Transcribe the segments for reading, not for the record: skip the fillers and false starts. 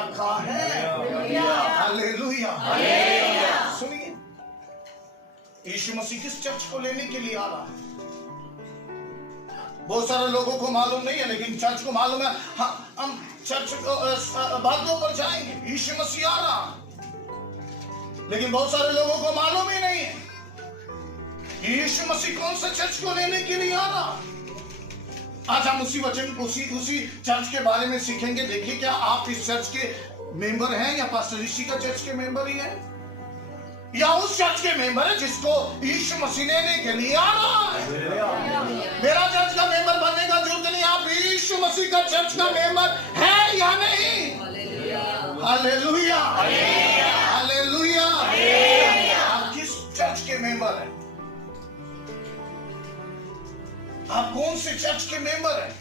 रखा है। हालेलुया। सुनिए, यीशु मसीह किस चर्च को लेने के लिए आ रहा है? बहुत सारे लोगों को मालूम नहीं है, लेकिन चर्च को मालूम है। हम चर्च बातों पर जाएंगे, यीशु मसीह आ रहा है, लेकिन बहुत सारे लोगों को मालूम ही नहीं है यीशु मसीह कौन सा चर्च को लेने के लिए आ रहा। आज हम उसी चर्च के बारे में सीखेंगे। देखिए, क्या आप इस चर्च के मेंबर हैं, या पास्टर ऋषि का चर्च के मेंबर ही हैं, या उस चर्च के मेंबर है जिसको यीशु मसीह लेने के लिए आ रहा है। मेरा चर्च का मेंबर बनने का जरूरत नहीं, आप यीशु मसीह का चर्च का मेंबर है या नहीं। Hallelujah, hallelujah. आप किस चर्च के मेंबर हैं? आप कौन से चर्च के मेंबर हैं?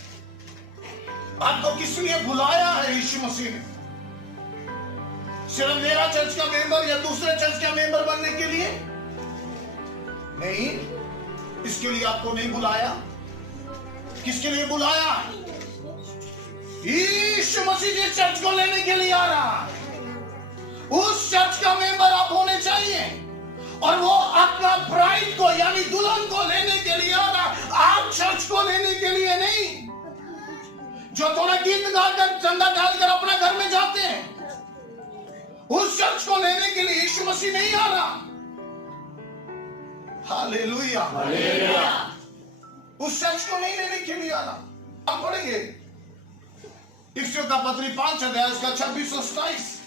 आपको किस लिए बुलाया है यीशु मसीह ने? सिर्फ मेरा चर्च का मेंबर या दूसरे चर्च का मेंबर बनने के लिए नहीं, इसके लिए आपको नहीं बुलाया। किसके लिए बुलाया? यीशु मसीह जिस चर्च को लेने के लिए आ रहा है, उस चर्च का मेंबर आप होने चाहिए। और वो अपना ब्राइड को यानी दुल्हन को लेने के लिए आ रहा, आप चर्च को लेने के लिए नहीं। जो थोड़ा गीत गाकर चंदा डालकर अपना घर में जाते हैं, उस चर्च को लेने के लिए यीशु मसीह नहीं आ रहा। Hallelujah, hallelujah. उस चर्च को नहीं लेने के लिए आ रहा। हम पढ़ेंगे इफिसियों का पत्री 5 अध्याय उसका 26 और 27।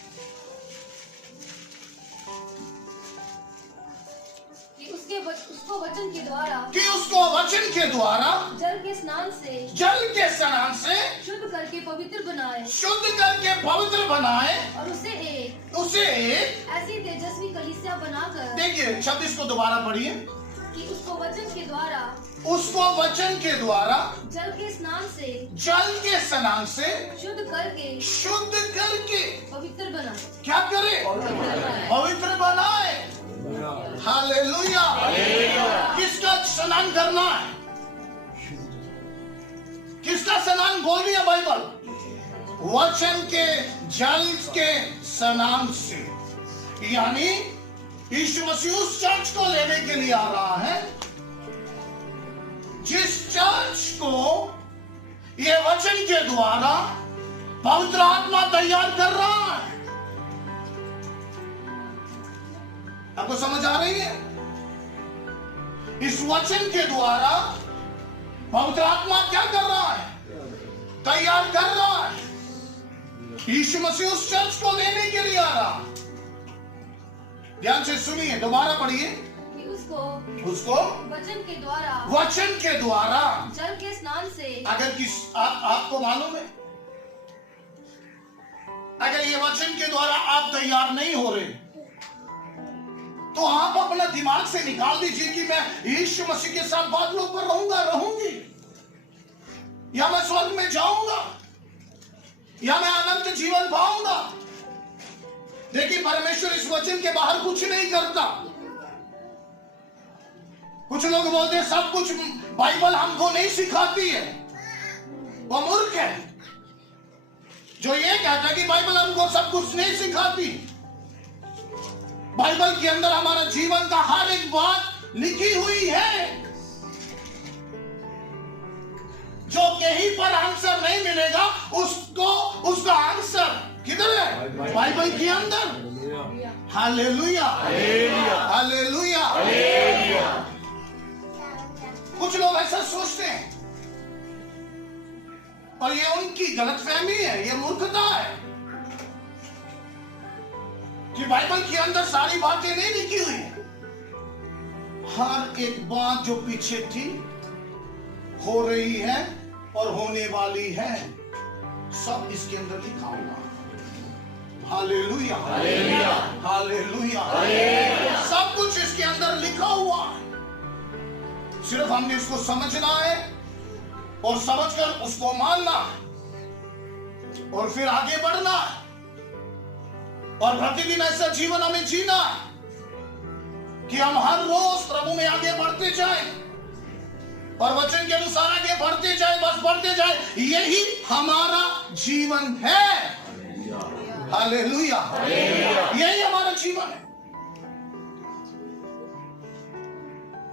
उसको वचन के द्वारा जल के स्नान से शुद्ध करके पवित्र बनाए और उसे एक ऐसी तेजस्वी कलीसिया बनाकर। देखिए 26 को दोबारा पढ़िए। कि उसको वचन के द्वारा जल के स्नान से शुद्ध करके पवित्र बनाए। क्या करे? पवित्र बनाए। हालेलुया। किसका स्नान करना है? किसका स्नान बोल दिया बाइबल? वचन के जल के स्नान से। यानी यीशु मसीह उस चर्च को लेने के लिए आ रहा है जिस चर्च को ये वचन के द्वारा पवित्र आत्मा तैयार कर रहा है। आपको समझ आ रही है? इस वचन के द्वारा पवित्र आत्मा क्या कर रहा है? तैयार कर रहा है। यीशु मसीह उस चर्च को लेने के लिए आ रहा। ध्यान से सुनिए, दोबारा पढ़िए। कि उसको वचन के द्वारा जल के स्नान से। अगर आपको मालूम है, अगर ये वचन के द्वारा आप तैयार नहीं हो रहे, तो आप अपना दिमाग से निकाल दीजिए कि मैं यीशु मसीह के साथ बादलों पर रहूंगी, या मैं स्वर्ग में जाऊंगा, या मैं अनंत जीवन पाऊंगा। देखिए, परमेश्वर इस वचन के बाहर कुछ नहीं करता। कुछ लोग बोलते हैं सब कुछ बाइबल हमको नहीं सिखाती है, वो मूर्ख है जो ये कहता है कि बाइबल हमको सब कुछ नहीं सिखाती। बाइबल के अंदर हमारा जीवन का हर एक बात लिखी हुई है। जो कहीं पर आंसर नहीं मिलेगा, उसका आंसर किधर है? बाइबल के अंदर। Hallelujah, hallelujah. कुछ लोग ऐसा सोचते हैं, और ये उनकी गलतफहमी है, ये मूर्खता है कि बाइबल के अंदर सारी बातें नहीं लिखी हुई है। हर एक बात जो पीछे थी, हो रही है और होने वाली है, सब इसके अंदर लिखा हुआ। Hallelujah, hallelujah, hallelujah. सब कुछ इसके अंदर लिखा हुआ है। सिर्फ हमने इसको समझना है और समझकर उसको मानना है, और फिर आगे बढ़ना है, और प्रतिदिन ऐसा जीवन हमें जीना है कि हम हर रोज प्रभु में आगे बढ़ते जाएं और वचन के अनुसार आगे बढ़ते जाएं, बस बढ़ते जाएं। यही हमारा जीवन है। हालेलुया, यही हमारा जीवन है।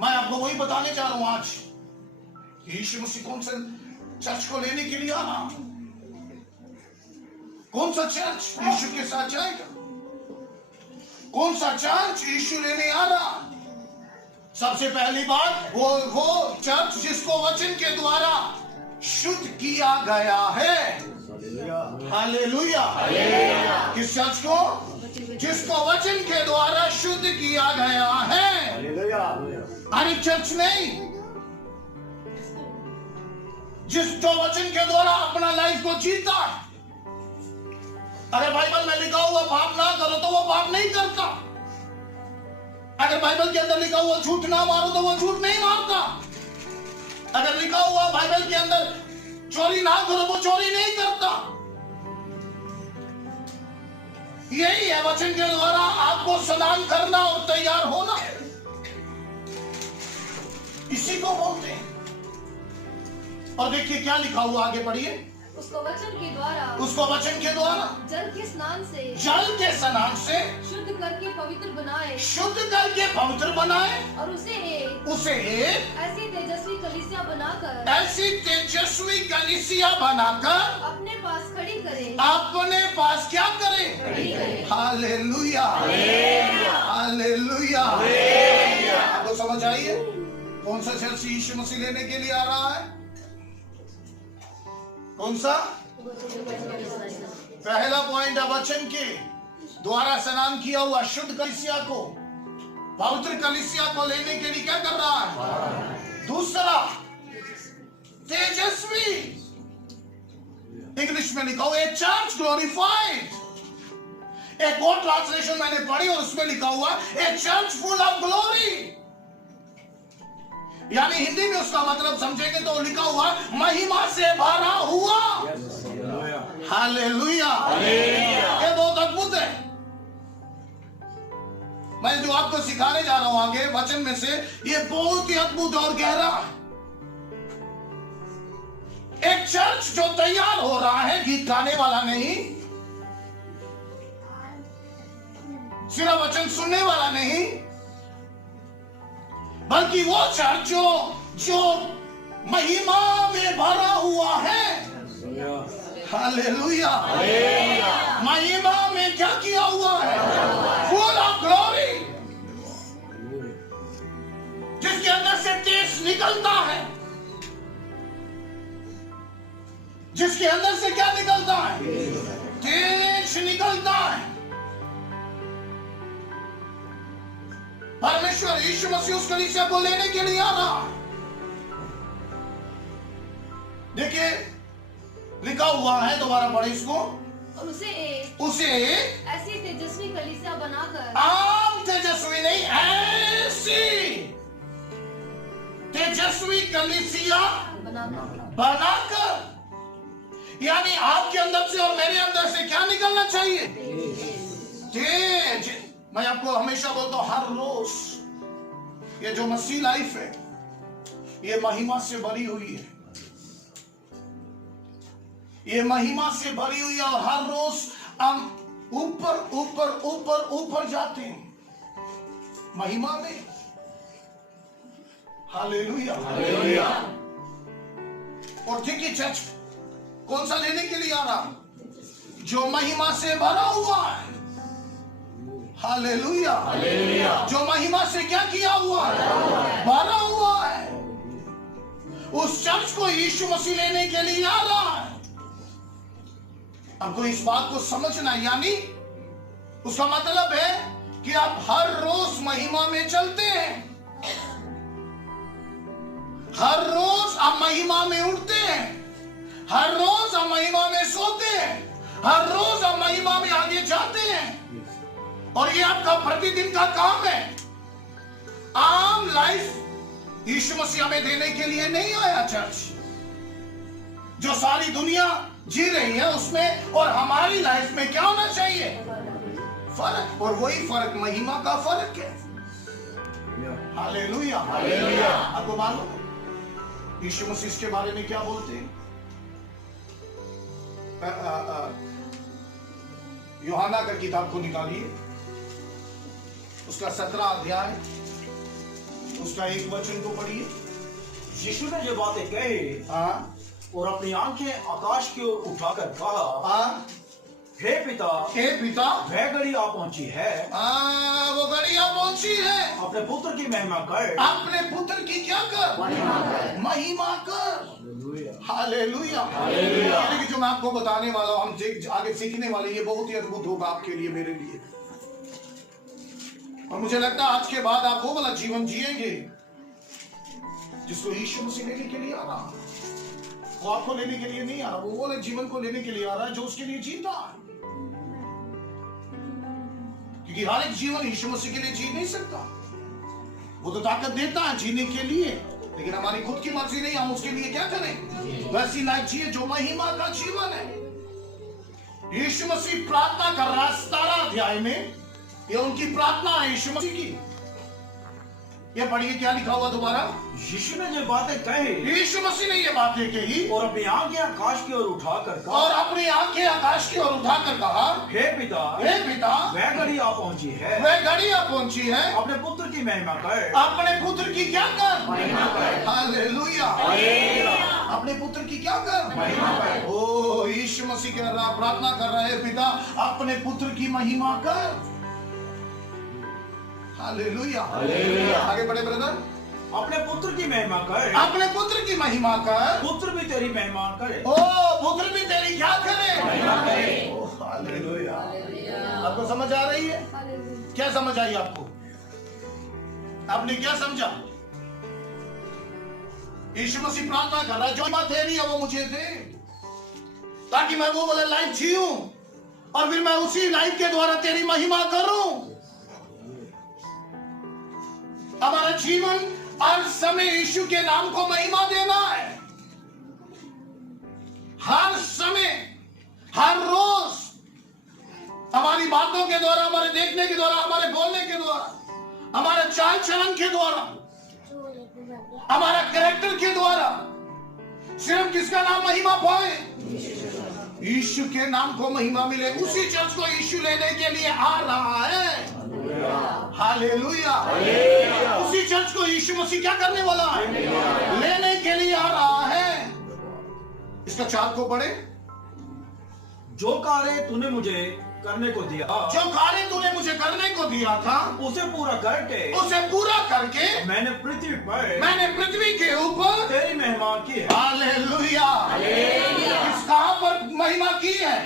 मैं आपको वही बताने जा रहा हूं आज। यीशु मसीह कौन सा चर्च को लेने के लिए आ रहा, कौन सा चर्च यीशु के साथ जाएगा, कौन सा चर्च यीशु लेने आ रहा। सबसे पहली बात वो चर्च जिसको वचन के द्वारा शुद्ध किया गया है। हालेलुया, किस चर्च को? जिसको वचन के द्वारा शुद्ध किया गया है। हर एक चर्च नहीं, जो वचन के द्वारा अपना लाइफ को जीता। अगर बाइबल में लिखा हुआ पाप ना करो तो वो पाप नहीं करता। अगर बाइबल के अंदर लिखा हुआ झूठ ना मारो तो वो झूठ नहीं मारता। अगर लिखा हुआ बाइबल के अंदर चोरी ना करो वो चोरी नहीं करता। यही है वचन के द्वारा आपको स्नान करना और तैयार होना, इसी को बोलते हैं। और देखिए क्या लिखा हुआ, आगे पढ़िए। उसको वचन के द्वारा जल के स्नान से शुद्ध करके पवित्र बनाए और उसे एक ऐसी तेजस्वी कलीसिया बनाकर अपने पास खड़ी करे। अपने पास क्या करे? Hallelujah, hallelujah. आपको समझ आइए कौन सा चर्च यीशु मसीह लेने के लिए आ रहा है? कौन सा? पहला पॉइंट है वचन के द्वारा स्नान किया हुआ शुद्ध कलीसिया को, पवित्र कलीसिया को लेने के लिए क्या कर रहा है? दूसरा, तेजस्वी, इंग्लिश में लिखा हुआ ए चर्च ग्लोरीफाइड। एक और ट्रांसलेशन मैंने पढ़ी और उसमें लिखा हुआ ए चर्च फुल ऑफ ग्लोरी। यानी हिंदी में उसका मतलब समझेंगे तो लिखा हुआ महिमा से भरा हुआ। हालेलुया, ये बहुत अद्भुत है। मैं जो आपको सिखाने जा रहा हूं आगे वचन में से, ये बहुत ही अद्भुत और गहरा। एक चर्च जो तैयार हो रहा है, गीत गाने वाला नहीं, सिर्फ वचन सुनने वाला नहीं, बल्कि वो चर्च जो महिमा में भरा हुआ है। हालेलुया, महिमा में क्या किया हुआ है? फुल ऑफ ग्लोरी, जिसके अंदर से तेज निकलता है। जिसके अंदर से क्या निकलता है? तेज निकलता है। परमेश्वर यीशु मसीह उस कलीसिया को लेने के लिए आ रहा। देखिए लिखा हुआ है, दोबारा पढ़े इसको। और उसे ऐसी तेजस्वी कलीसिया बनाकर, आम तेजस्वी नहीं, ऐसी तेजस्वी कलीसिया बनाकर। यानी आपके अंदर से और मेरे अंदर से क्या निकलना चाहिए? तेज। मैं आपको हमेशा बोलता हूं, हर रोज ये जो मसीह लाइफ है ये महिमा से भरी हुई है। ये महिमा से भरी हुई है और हर रोज हम ऊपर ऊपर ऊपर ऊपर जाते हैं महिमा में। Hallelujah, hallelujah. और ठीक है, चर्च कौन सा लेने के लिए आ रहा? जो महिमा से भरा हुआ है। Hallelujah, hallelujah. जो महिमा से क्या किया हुआ है? भरा हुआ है। उस चर्च को यीशु मसीह लेने के लिए आ रहा है। आपको इस बात को समझना, यानी उसका मतलब है कि आप हर रोज महिमा में चलते हैं, हर रोज आप महिमा में उठते हैं, हर रोज आप महिमा में सोते हैं, हर रोज आप महिमा में आगे जाते हैं। और ये आपका प्रतिदिन का काम है। आम लाइफ यीशु मसीह हमें देने के लिए नहीं आया चर्च। जो सारी दुनिया जी रही है उसमें और हमारी लाइफ में क्या होना चाहिए? फर्क। और वही फर्क महिमा का फर्क है। Hallelujah, hallelujah. आपको मालूम है यीशु मसीह इसके बारे में क्या बोलते हैं? यूहन्ना का किताब को निकालिए, उसका 17 अध्याय, उसका 1 वचन को पढ़िए। यीशु ने ये बातें कही हाँ और अपनी आंखें आकाश की ओर उठाकर कहा, हाँ, हे पिता, हे पिता, वह घड़ी आ पहुंची है, वो घड़ियां पहुंची है, अपने पुत्र की महिमा कर, अपने पुत्र की क्या कर, महिमा कर। हालेलुया। हालेलुया। जो मैं आपको बताने वाला हूं, हम आगे सीखने वाले, ये बहुत ही अद्भुत होगा आपके लिए, मेरे लिए। और मुझे लगता है आज के बाद आप वो वाला जीवन जिएंगे जिसको यीशु मसीह लेने के लिए आ रहा है। वो आपको लेने के लिए नहीं आ रहा, वो वाले जीवन को लेने के लिए आ रहा है जो उसके लिए जीता है। क्योंकि हर एक जीवन यीशु मसीह के लिए जी नहीं सकता। वो तो ताकत देता है जीने के लिए, लेकिन हमारी खुद की मर्जी नहीं, हम उसके लिए क्या करें? वैसी लाइफ जिए जो महिमा का जीवन है। यीशु मसीह प्रार्थना कर रहा है 17 अध्याय में, ये उनकी प्रार्थना है यीशु मसीह की। ये पढ़िए क्या लिखा हुआ दोबारा। यीशु ने ये बातें कही, यीशु मसीह ने ये बातें कही और अपनी आंखें आकाश की ओर उठाकर कहा, और अपनी आंखें आकाश की ओर उठाकर कहा, हे पिता, हे पिता, वह घड़ी आ पहुंची है, वह घड़ियां पहुंची है, अपने पुत्र की महिमा कर, अपने पुत्र की क्या कर, महिमा कर। हालेलुया। अपने पुत्र की क्या कर, महिमा कर। ओ यीशु मसीह कह रहा, प्रार्थना कर रहा है, पिता अपने पुत्र की महिमा कर। हालेलुया। आगे बढ़े ब्रदर। अपने पुत्र की महिमा कर, अपने पुत्र की महिमा कर, पुत्र भी तेरी महिमा करे, ओ पुत्र भी तेरी क्या करे, महिमा करे। ओ हालेलुया। आपको समझ आ रही है? क्या समझ आई आपको? आपने क्या समझा? यीशु मसीह प्रार्थना कर रहा है, जो महिमा तेरी है वो मुझे दे, ताकि मैं वो वाला लाइफ जीऊं और फिर मैं उसी लाइफ के द्वारा तेरी महिमा करूं। हमारा जीवन हर समय यीशु के नाम को महिमा देना है। हर समय, हर रोज, हमारी बातों के द्वारा, हमारे देखने के द्वारा, हमारे बोलने के द्वारा, हमारे चाल चलन के द्वारा, हमारा कैरेक्टर के द्वारा सिर्फ किसका नाम महिमा पाए? यीशु के नाम को महिमा मिले। उसी चर्च को यीशु लेने के लिए आ रहा है। हालेलुया। उसी चर्च को यीशु मसीह क्या करने वाला है? लेने के लिए आ रहा है। इसका 4 को पढ़े। जो कार्य तूने मुझे करने को दिया, जो कार्य तूने मुझे करने को दिया था, उसे पूरा करके मैंने पृथ्वी के ऊपर तेरी महिमा की है। हालेलुया। इस कहां पर महिमा की है?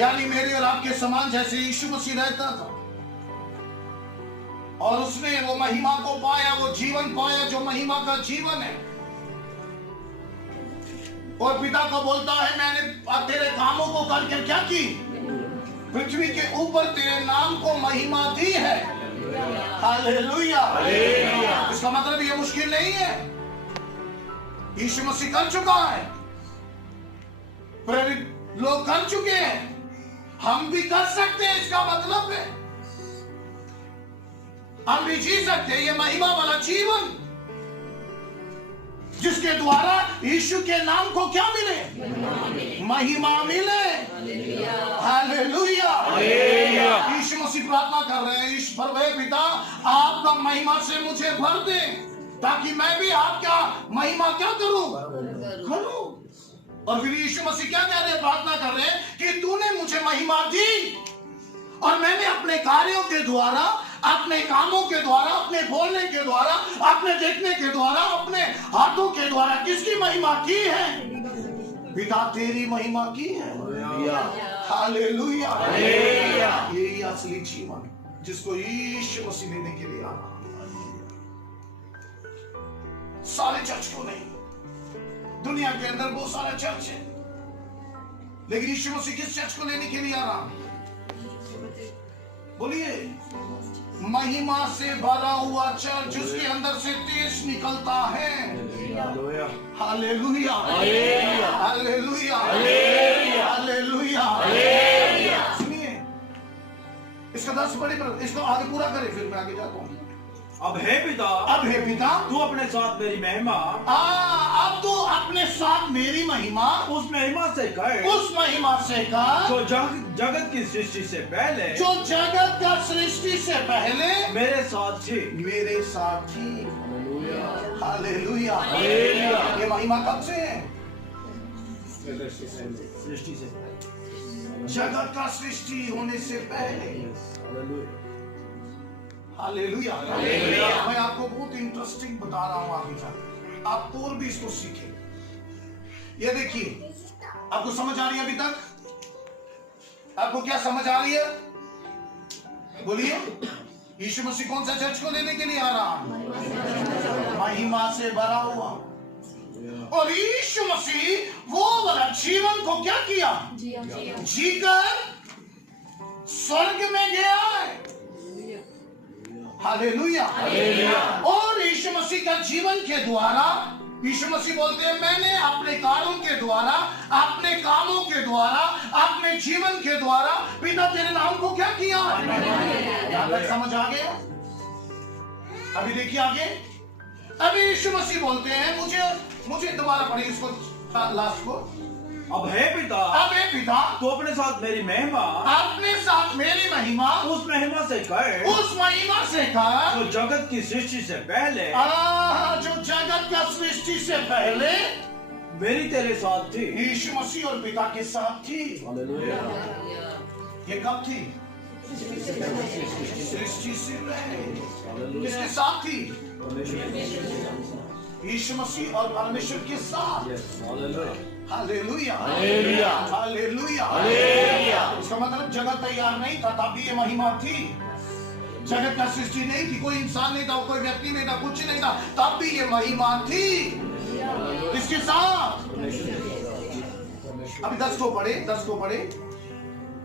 यानी मेरे और आपके समान जैसे यीशु मसीह रहता था और उसने वो महिमा को पाया, वो जीवन पाया जो महिमा का जीवन है, और पिता को बोलता है मैंने तेरे कामों को करके क्या की? पृथ्वी के ऊपर तेरे नाम को महिमा दी है। हालेलुया। इसका मतलब ये मुश्किल नहीं है, यीशु मसीह कर चुका है, प्रेरित लोग कर चुके हैं, हम भी कर सकते हैं। इसका मतलब है हम भी जी सकते हैं ये महिमा वाला जीवन, जिसके द्वारा यीशु के नाम को क्या मिले? महिमा मिले। हालेलुया। यीशु मसीह प्रार्थना कर रहे हैं, ईश्वर वे पिता आपका महिमा से मुझे भर दे, ताकि मैं भी आपका महिमा क्या करूं? और फिर यीशु मसीह क्या कह रहे हैं? प्रार्थना कर रहे हैं कि तूने मुझे महिमा दी और मैंने अपने कार्यों के द्वारा, अपने कामों के द्वारा, अपने बोलने के द्वारा, अपने देखने के द्वारा, अपने हाथों के द्वारा किसकी महिमा की है? पिता तेरी महिमा की है। हालेलुया। यही असली जीवन जिसको यीशु मसीह लेने के लिए आना। सारे चर्च को नहीं, दुनिया के अंदर बहुत सारा चर्च है, लेकिन यीशु मसीह किस चर्च को लेने के लिए आ रहा? बोलिए, महिमा से भरा हुआ चर्च जिसके अंदर से तेज निकलता है। हालेलुया। हालेलुया। हालेलुया। सुनिए, इसका 10 बड़े, इसको आगे पूरा करें फिर मैं आगे जाता हूं। अब हे पिता, अब हे पिता, तू अपने साथ मेरी महिमा, अब तू अपने साथ मेरी महिमा, उस महिमा से कर, उस महिमा से कर जो जगत की सृष्टि से पहले, जो जगत का सृष्टि से पहले मेरे साथ थी। मेरे साथ थी। हालेलुया। ये महिमा कब से है? सृष्टि से जगत का सृष्टि होने से पहले। हालेलुया। मैं आपको बहुत इंटरेस्टिंग बता रहा हूं आगे तक, आप और भी इसको सीखें। ये देखिए, आपको समझ आ रही है अभी तक? आपको क्या समझ आ रही है? बोलिए। यीशु मसीह कौन सा चर्च को लेने के लिए आ रहा है? महिमा से भरा हुआ। और यीशु मसीह वो वाला जीवन को क्या किया? जीकर स्वर्ग में गया है। हालेलुया। और यीशु मसीह का जीवन के द्वारा, यीशु मसीह बोलते हैं मैंने अपने कार्यों के द्वारा, अपने कामों के द्वारा, अपने जीवन के द्वारा पिता तेरे नाम को क्या किया? यहां तक समझ आ गया? अभी देखिए आगे। अभी यीशु मसीह बोलते हैं, मुझे दोबारा पढ़िए इसको, लास्ट को। अब हे पिता, अब हे पिता, तू अपने साथ मेरी महिमा, अपने साथ मेरी महिमा, उस महिमा से कर, उस महिमा से कर जो जगत की सृष्टि से पहले, जो जगत का सृष्टि से पहले मेरी तेरे साथ थी। यीशु मसीह और पिता के साथ थी। ये कब थी? सृष्टि से पहले। किसके साथ थी? यीशु मसीह और परमेश्वर के साथ। हालेलुया। हालेलुया। इसका मतलब जगत तैयार नहीं था तब भी ये महिमा थी। जगत का सृष्टि नहीं थी, कोई इंसान नहीं था, कोई व्यक्ति नहीं था, कुछ नहीं था, तब भी ये महिमा थी। इसके साथ अभी 10 को पढ़े।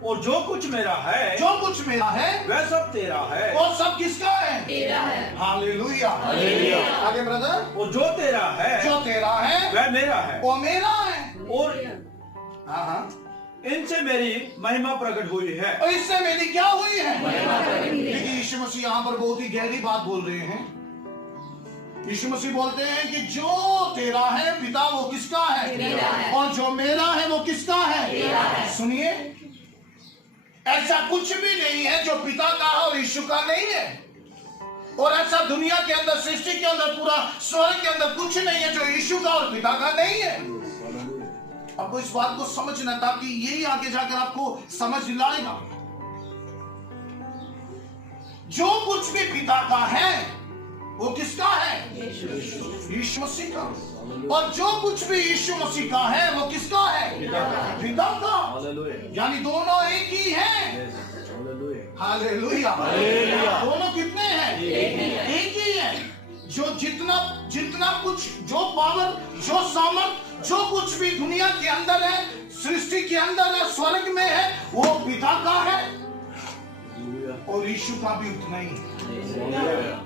और जो कुछ मेरा है, जो कुछ मेरा है वह सब तेरा है। और सब किसका है? तेरा है। हालेलुया। आगे ब्रदर। और जो तेरा है, जो तेरा है वह मेरा है। वो मेरा है। और हाँ, इनसे मेरी महिमा प्रकट हुई है। और इससे मेरी क्या हुई है? लेकिन यीशु मसीह यहाँ पर बहुत ही गहरी बात बोल रहे हैं। यीशु मसीह बोलते हैं कि जो तेरा है पिता वो किसका है? मेरा है। और जो मेरा है वो किसका है? मेरा है। सुनिए, ऐसा कुछ भी नहीं है जो पिता का और यीशु का नहीं है। और ऐसा दुनिया के अंदर, सृष्टि के अंदर, पूरा स्वर्ग के अंदर कुछ नहीं है जो यीशु का और पिता का नहीं है। आपको इस बात को समझना, ताकि यही आगे जाकर आपको समझ लाएगा। जो कुछ भी पिता का है वो किसका है? यीशु मसीह का। और जो कुछ भी यीशु मसीह का है वो किसका है? पिता का। यानी दोनों एक ही हैं। हालेलुया। दोनों कितने हैं? एक ही है। जो जितना कुछ, जो पावर, जो सामर्थ, जो कुछ भी दुनिया के अंदर है, सृष्टि के अंदर है, स्वर्ग में है, वो पिता का है। और यीशु का भी उतना ही है।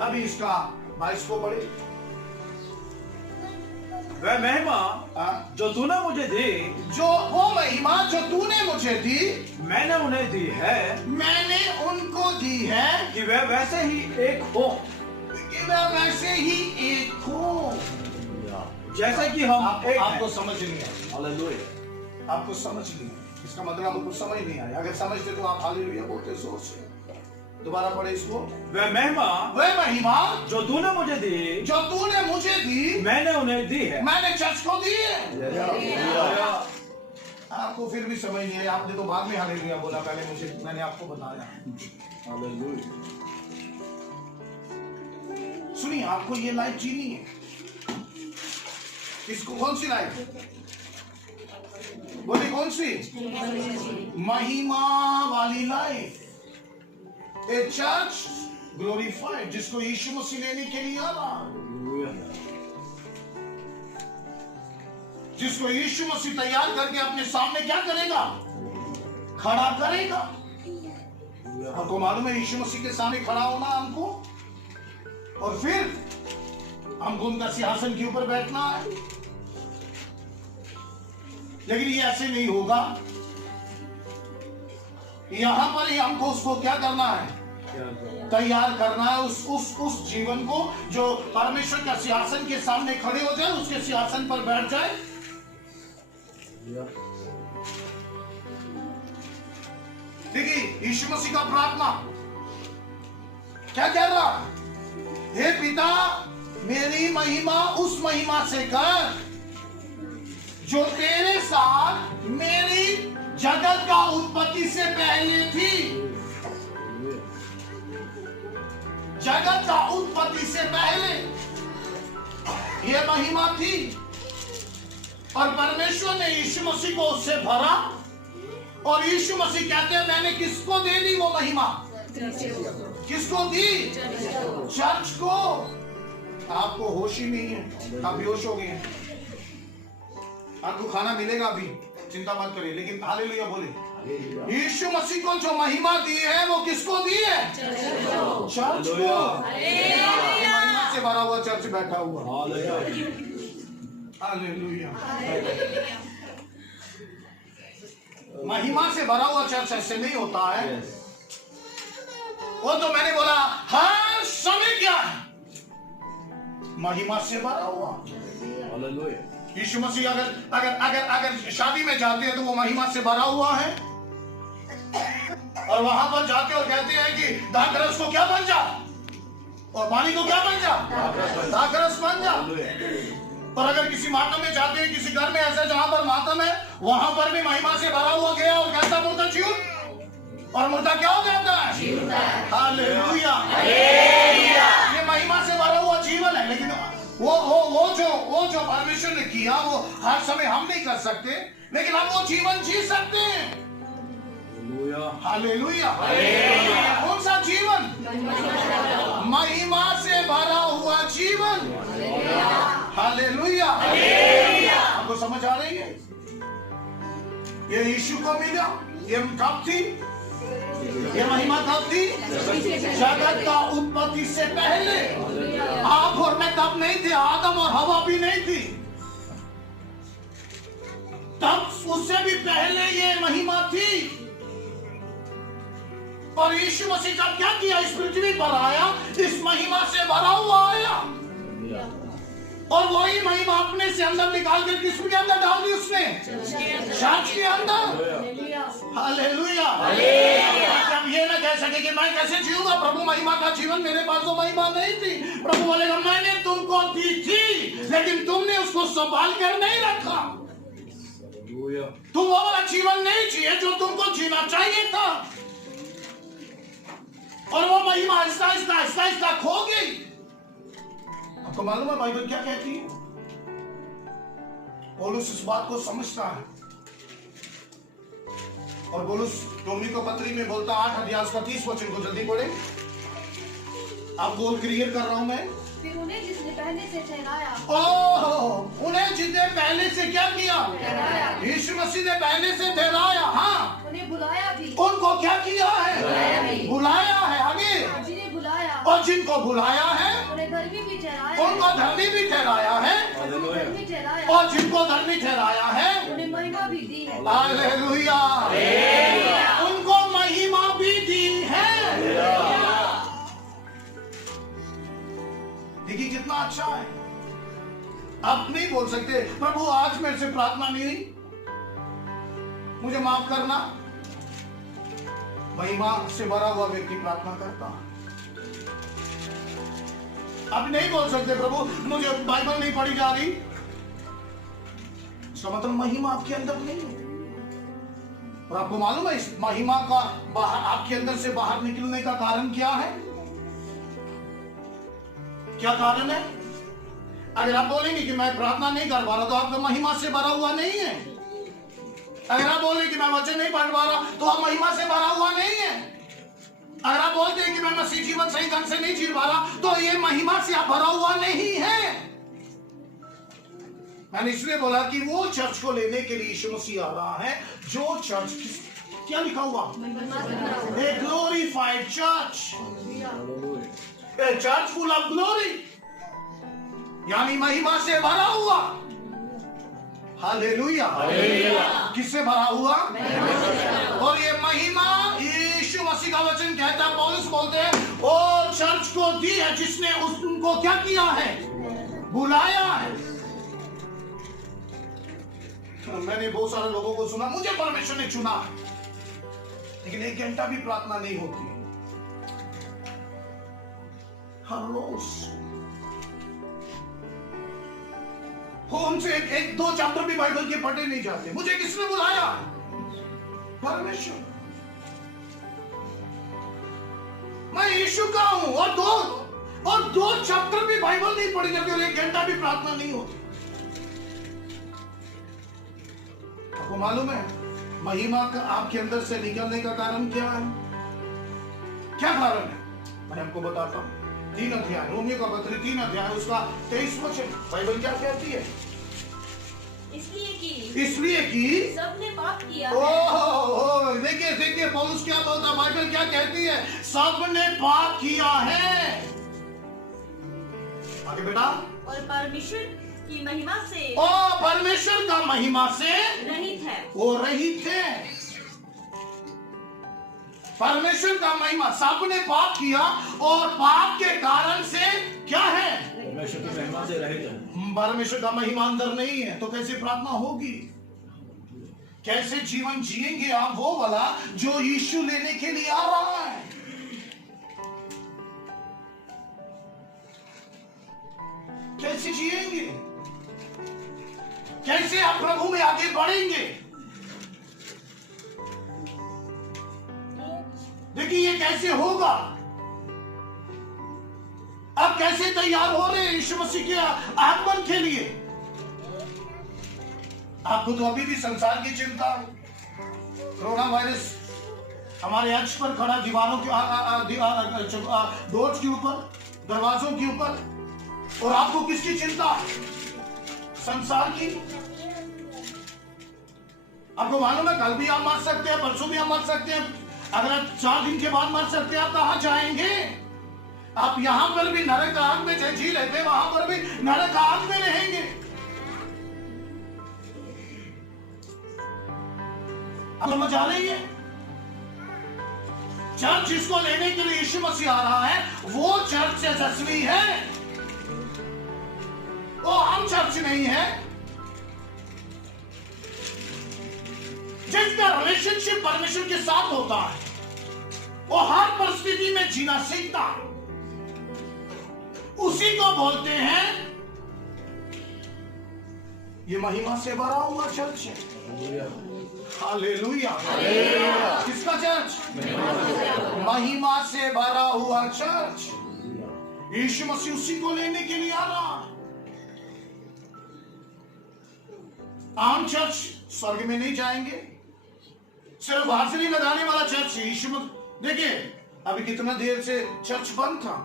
अभी इसका 22 को पढ़े। वह महिमा जो तूने मुझे दी, जो वो महिमा जो तूने मुझे दी, मैंने उन्हें दी है, मैंने उनको दी है, कि वह वैसे ही एक हो, कि वह वैसे ही एक हो, जैसे कि हम एक आपको हैं। समझ नहीं आया? हालेलुया। आपको समझ नहीं आया, इसका मतलब आपको समझ नहीं आया। अगर समझते तो आप हालेलुया बोलते जोर से। दोबारा पढ़े इसको। वह महिमा जो तूने मुझे दी, जो तूने मुझे दी, मैंने उन्हें दी है। मैंने चर्च को दी है। आपको फिर भी समझ नहीं आया? आपने तो बाद में हालेलुया बोला, पहले मैंने आपको बताया। सुनिए, आपको ये लाइफ जीनी है। किसको? कौन सी लाइफ? बोले कौन सी? महिमा वाली लाइफ। ए चर्च ग्लोरीफाइड, जिसको यीशु मसीह लेने के लिए आ रहा, जिसको यीशु मसीह तैयार करके अपने सामने क्या करेगा? खड़ा करेगा। आपको मालूम है यीशु मसीह के सामने खड़ा होना हमको, और फिर हमको उनका सिंहासन के ऊपर बैठना है। लेकिन ये ऐसे नहीं होगा। यहां पर ही हमको उसको क्या करना है? तैयार करना है उस जीवन को जो परमेश्वर का सिंहासन के सामने खड़े हो जाए, उसके सिंहासन पर बैठ जाए। देखिए यीशु मसीह का प्रार्थना क्या कह रहा, हे पिता मेरी महिमा उस महिमा से कर जो तेरे साथ मेरी जगत का उत्पत्ति से पहले थी। जगत का उत्पत्ति से पहले यह महिमा थी और परमेश्वर ने यीशु मसीह को उससे भरा और यीशु मसीह कहते हैं मैंने किसको दे दी वो महिमा? किसको दी? चर्च को। आपको होश ही नहीं है, आप बेहोश हो गए हैं। आपको खाना मिलेगा अभी, चिंता मत करिए, लेकिन हालेलुया बोले। यीशु मसीह को जो महिमा दी है वो किसको दी है? चर्च को। महिमा से भरा हुआ चर्च बैठा हुआ। हालेलुया। महिमा से भरा हुआ चर्च ऐसे नहीं होता है। वो तो मैंने बोला हर समय क्या है? महिमा से भरा हुआ। यीशु मसीह अगर शादी में जाते हैं तो वो महिमा से भरा हुआ है और वहां पर जाते और कहते हैं कि दाखरस को क्या बन जा और पानी को क्या बन जा? दाखरस बन जा। और अगर किसी मातम में जाते हैं, किसी घर में ऐसा जहां पर मातम है, वहां पर भी महिमा से भरा हुआ गया और कैसा मुर्दा चीर और मुर्दा क्या हो जाता है? हालेलुया। ये महिमा से भरा हुआ जीवन है। लेकिन वो जो परमेश्वर ने किया वो हर समय हम नहीं कर सकते, लेकिन हम वो जीवन जी सकते हैं। हालेलुया। कौन सा जीवन? महिमा से भरा हुआ जीवन। हालेलुया। आपको समझ आ रही है? ये यीशु को मिला, ये कब थी? ये महिमा कब थी? जगत का उत्पत्ति से पहले। आप और मैं तब नहीं थे, आदम और हवा भी नहीं थी तब, उससे भी पहले ये महिमा थी। और यीशु मसीह का क्या किया? इस पृथ्वी पर आया, इस महिमा से भरा हुआ आया और वही महिमा अपने से अंदर निकाल कर किसके अंदर डाल दी उसने? चर्च के अंदर। हालेलुया। अब ये ना कह सके कि मैं कैसे जीऊंगा प्रभु, महिमा का जीवन मेरे पास तो महिमा नहीं थी। प्रभु बोलेगा मैंने तुमको दी थी, लेकिन तुमने उसको संभाल कर नहीं रखा। तुम वो वाला जीवन नहीं जिए जो तुमको जीना चाहिए था और वो महिमा आहिस्ता आहिस्ता खो गई। आपको मालूम है बाइबल क्या कहती है? पौलुस इस बात को समझता है और पौलुस रोमी को पत्री में बोलता 8 अध्याय उसका 30 वचन को जल्दी पढ़े। आप गोल क्लियर कर रहा हूं मैं। फिर उन्हें जिसने पहले से ठहराया। ओह, उन्हें जिसने पहले से क्या किया? यीशु मसीह ने पहले से ठहराया। हाँ, उन्हें बुलाया भी। उनको क्या किया है? बुलाया है। आगे जिन्हें बुलाया और जिनको बुलाया है उन्हें धर्मी भी ठहराया। उनको धर्मी भी ठहराया है और जिनको धर्मी ठहराया है उन्हें महिमा भी दी है। हालेलुया। उनको महिमा भी दी है। देखिए कितना अच्छा है। आप नहीं बोल सकते प्रभु आज मेरे से प्रार्थना नहीं हुई, मुझे माफ करना। महिमा से भरा हुआ व्यक्ति प्रार्थना करता है। आप नहीं बोल सकते प्रभु मुझे बाइबल नहीं पढ़ी जा रही, इसका मतलब महिमा आपके अंदर नहीं है। और आपको मालूम है इस महिमा का बाहर आपके अंदर से बाहर निकलने का कारण क्या है? क्या कारण है? अगर आप बोलेंगे कि मैं प्रार्थना नहीं कर पा रहा तो आपका महिमा से भरा हुआ नहीं है। अगर आप बोलेंगे कि मैं वचन नहीं पढ़ पा रहा तो आप महिमा से भरा हुआ नहीं है। अगर आप बोलते हैं कि मैं मसीह जीवन सही ढंग से नहीं जी पा रहा तो ये महिमा से आप भरा हुआ नहीं है। मैंने इसलिए बोला कि वो चर्च को लेने के लिए यीशु मसीह आ रहा है जो चर्च क्या लिखा हुआ? A glorified church, a church full of glory, यानी महिमा से भरा हुआ। हालेलुया। किससे भरा हुआ? और ये महिमा यीशु मसीह का वचन कहता है, पौलुस बोलते हैं, और चर्च को दी है जिसने उनको क्या किया है, बुलाया है। मैंने बहुत सारे लोगों को सुना, मुझे परमेश्वर ने चुना, लेकिन 1 घंटा भी प्रार्थना नहीं होती हर रोज। उनसे एक दो चैप्टर भी बाइबल के पढ़े नहीं जाते। मुझे किसने बुलाया? परमेश्वर। मैं यीशु का हूं, और दो चैप्टर भी बाइबल नहीं पढ़ी जाती और 1 घंटा भी प्रार्थना नहीं होती। आपको मालूम है महिमा का आपके अंदर से निकलने का कारण क्या है? क्या कारण है? मैं आपको बताता हूं। 3 अध्याय, रोमियो का पत्र 3 अध्याय, उसका 23 वचन, बाइबल क्या कहती है? इसलिए कि सबने पाप किया। देखिए पौलुस क्या बोलता है, बाइबल क्या कहती है? सबने पाप किया है। आगे बेटा। और परमेश्वर की महिमा से, और परमेश्वर का महिमा से रहित है। वो रहित है। परमेश्वर का महिमा, सबने पाप किया और पाप के कारण से क्या है? परमेश्वर की महिमा से रहित है। परमेश्वर का महिमा अंदर नहीं है तो कैसे प्रार्थना होगी? कैसे जीवन जिएंगे आप वो वाला जो यीशु लेने के लिए आ रहा है? कैसे जिएंगे? कैसे आप प्रभु में आगे बढ़ेंगे? देखिए ये कैसे होगा? आप कैसे तैयार हो रहे हैं यीशु मसीह के आगमन के लिए? आपको तो अभी भी संसार की चिंता है। कोरोना वायरस हमारे अक्ष पर खड़ा, दीवारों के डोर्स के ऊपर, दरवाजों के ऊपर, और आपको किसकी चिंता है? संसार की। आपको मालूम है कल भी आप मर सकते हैं, परसों भी आप मर सकते हैं, अगर 4 दिन के बाद मर सकते हैं। आप कहां जाएंगे? आप यहां पर भी नरक आग में जी लेते, वहां पर भी नरक आग में रहेंगे। आप समझ आ रही है? चर्च जिसको लेने के लिए यीशु मसीह आ रहा है वो चर्च यशस्वी है, वो हम चर्च नहीं है। जिसका रिलेशनशिप परमेश्वर के साथ होता है वो हर परिस्थिति में जीना सीखता है, उसी को बोलते हैं ये महिमा से भरा हुआ चर्च है। हालेलुया। किसका चर्च? महिमा से भरा हुआ चर्च। यीशु मसीह उसी को लेने के लिए आ रहा है। आम चर्च स्वर्ग में नहीं जाएंगे, सिर्फ हाजिरी लगाने वाला चर्च है। यीशु देखिए अभी कितना देर से चर्च बंद था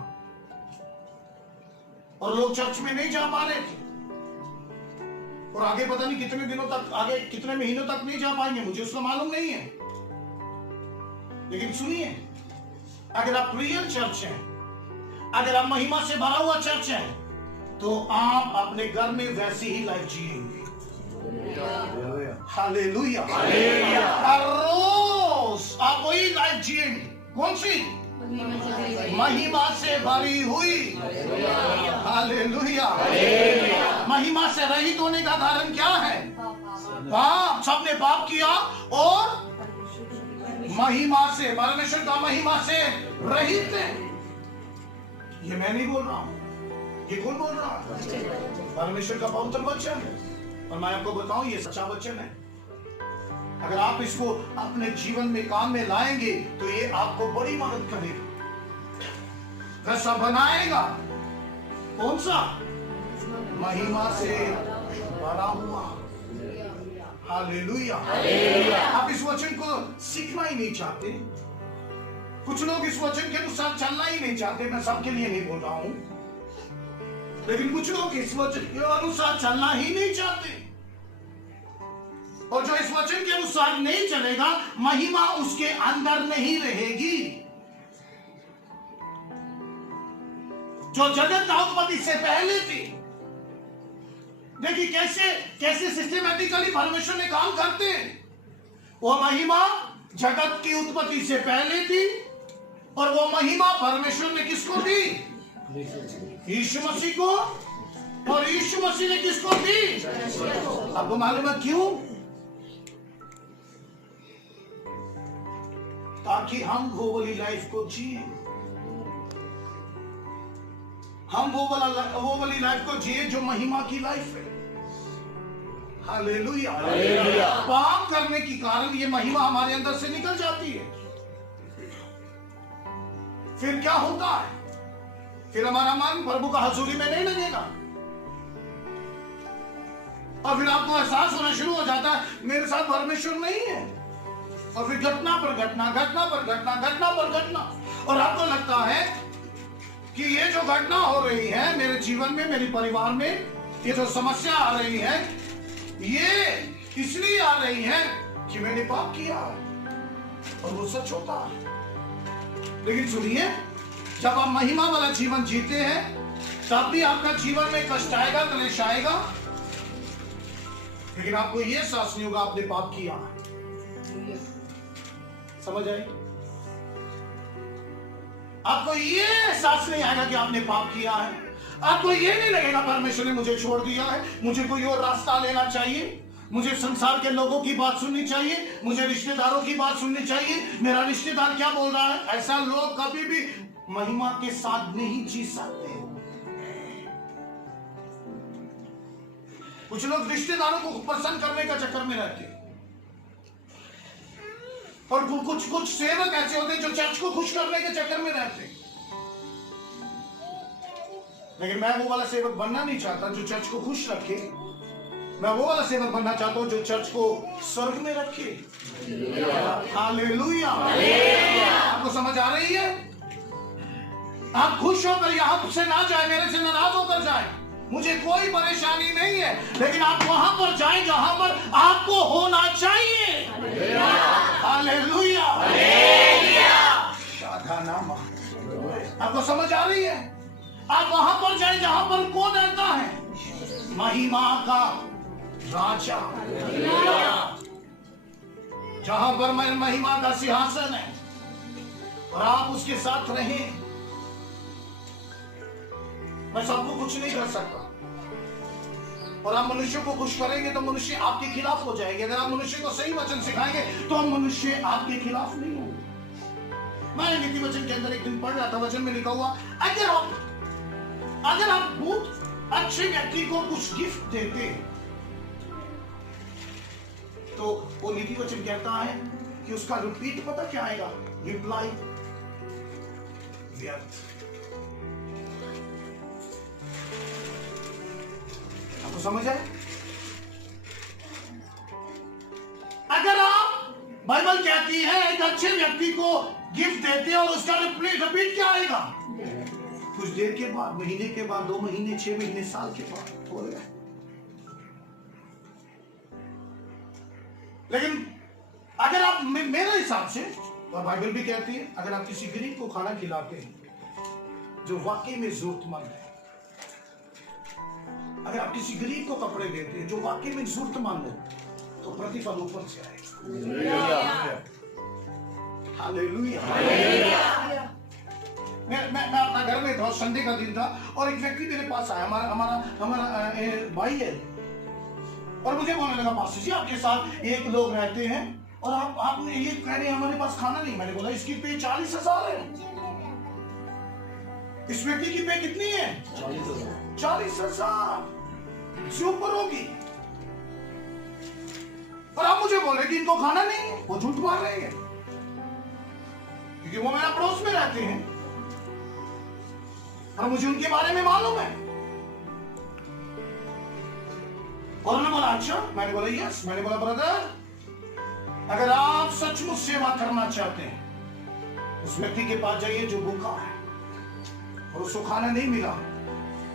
और लोग चर्च में नहीं जा पा रहे थे, और आगे पता नहीं कितने दिनों तक, आगे कितने महीनों तक नहीं जा पाएंगे, मुझे उसका मालूम नहीं है। लेकिन सुनिए, अगर आप रियल चर्च हैं, अगर आप महिमा से भरा हुआ चर्च है, तो आप अपने घर में वैसी ही लाइफ जिएंगे। हालेलुया। हर रोज आप वही लाइफ जिएंगे। कौन सी? महिमा से भरी हुई। हालेलुया। महिमा से रहित होने का कारण क्या है? पाप। सबने पाप किया और महिमा से, परमेश्वर का महिमा से रहित है। ये मैं नहीं बोल रहा हूं, ये कौन बोल रहा है? परमेश्वर का पवित्र वचन है, और मैं आपको बताऊं ये सच्चा वचन है। अगर आप इसको अपने जीवन में काम में लाएंगे तो ये आपको बड़ी मदद करेगा, वैसा बनाएगा। कौन सा? महिमा से भरा हुआ। हालेलुया। आप इस वचन को सीखना ही नहीं चाहते, कुछ लोग इस वचन के अनुसार चलना ही नहीं चाहते। मैं सबके लिए नहीं बोल रहा हूं, लेकिन कुछ लोग इस वचन के अनुसार चलना ही नहीं चाहते, और जो इस वचन के अनुसार नहीं चलेगा महिमा उसके अंदर नहीं रहेगी। जो जगत उत्पत्ति से पहले थी, देखिए कैसे कैसे सिस्टमैटिकली परमेश्वर ने काम करते हैं। वो महिमा जगत की उत्पत्ति से पहले थी, और वो महिमा परमेश्वर ने किसको दी? यीशु मसीह को। और यीशु मसीह ने किसको दी? आपको मालूम है क्यों? ताकि हम वो वाली लाइफ को जिए, हम वो वाली लाइफ को जिए जो महिमा की लाइफ है। हालेलुया। पाप करने के कारण ये महिमा हमारे अंदर से निकल जाती है। फिर क्या होता है? फिर हमारा मन प्रभु का हजूरी में नहीं लगेगा, और फिर आपको एहसास होना शुरू हो जाता है मेरे साथ परमेश्वर नहीं है, और फिर घटना पर घटना, घटना पर घटना, घटना पर घटना, और आपको लगता है कि ये जो घटना हो रही है मेरे जीवन में, मेरे परिवार में, ये जो समस्या आ रही है, ये इसलिए आ रही है कि मैंने पाप किया, और वो सच होता है। लेकिन सुनिए, जब आप महिमा वाला जीवन जीते हैं तब भी आपका जीवन में कष्ट आएगा, क्लेश आएगा, लेकिन आपको यह एहसास नहीं होगा आपने पाप किया। समझ आई? आपको ये एहसास नहीं आएगा कि आपने पाप किया है। आपको ये नहीं लगेगा परमेश्वर ने मुझे छोड़ दिया है, मुझे कोई और रास्ता लेना चाहिए, मुझे संसार के लोगों की बात सुननी चाहिए, मुझे रिश्तेदारों की बात सुननी चाहिए, मेरा रिश्तेदार क्या बोल रहा है। ऐसा लोग कभी भी महिमा के साथ नहीं जी सकते। कुछ लोग रिश्तेदारों को प्रसन्न करने का चक्कर में रहते हैं, और कुछ सेवक ऐसे होते हैं जो चर्च को खुश करने के चक्कर में रहते हैं। लेकिन मैं वो वाला सेवक बनना नहीं चाहता जो चर्च को खुश रखे। मैं वो वाला सेवक बनना चाहता हूं जो चर्च को स्वर्ग में रखे। हालेलुया। आपको समझ आ रही है? आप खुश होकर यहां से ना जाए, मेरे से नाराज होकर जाए, मुझे कोई परेशानी नहीं है, लेकिन आप वहां पर जाएं जहां पर आपको होना चाहिए। हालेलुया। शादानामा। आपको समझ आ रही है? आप वहां पर जाएं जहां पर कौन रहता है? महिमा का राजा, जहां पर महिमा का सिंहासन है, और आप उसके साथ रहें। मैं सबको कुछ नहीं कर सकता, और आप मनुष्य को खुश करेंगे तो मनुष्य आपके खिलाफ हो जाएंगे। अगर आप मनुष्य को सही वचन सिखाएंगे तो मनुष्य आपके खिलाफ नहीं होंगे। मैं नीति वचन के अंदर एक दिन पढ़ रहा था, वचन में लिखा हुआ, अगर आप बहुत अच्छे व्यक्ति को कुछ गिफ्ट देते तो वो नीति वचन कहता है कि उसका रिपीट पता क्या आएगा? रिप्लाई व्यर्थ। आपको समझ आए? अगर आप, बाइबल कहती है एक अच्छे व्यक्ति को गिफ्ट देते हैं और उसका रिपीट क्या आएगा? कुछ देर के बाद, महीने के बाद, 2 महीने, 6 महीने, साल के बाद हो गया। लेकिन अगर आप, मेरे हिसाब से, और बाइबल भी कहती है, अगर आप किसी गरीब को खाना खिलाते हैं जो वाकई में जरूरतमंद है, अगर आप किसी गरीब को कपड़े देते हैं जो वाकई में जरूरतमंद है, तो प्रतिफल ऊपर से आएगा। हालेलुया। मैं अपना घर में था, संडे का दिन था, और एक व्यक्ति मेरे पास आया, हमारा भाई है, और मुझे बोलने लगा, पास्टर जी आपके साथ एक लोग रहते हैं और आपने ये कह रहे हैं हमारे पास खाना नहीं। मैंने बोला इसकी पे 40,000 है। इस व्यक्ति की पे कितनी है? 40,000 से ऊपर होगी, और आप मुझे बोले कि इनको खाना नहीं है। वो झूठ मार रहे हैं, क्योंकि वो मेरा पड़ोस में रहते हैं और मुझे उनके बारे में मालूम है। और उन्होंने बोला अच्छा। मैंने बोला यस। मैंने बोला ब्रदर, अगर आप सचमुच सेवा करना चाहते हैं, उस व्यक्ति के पास जाइए जो भूखा है और उसको खाना नहीं मिला,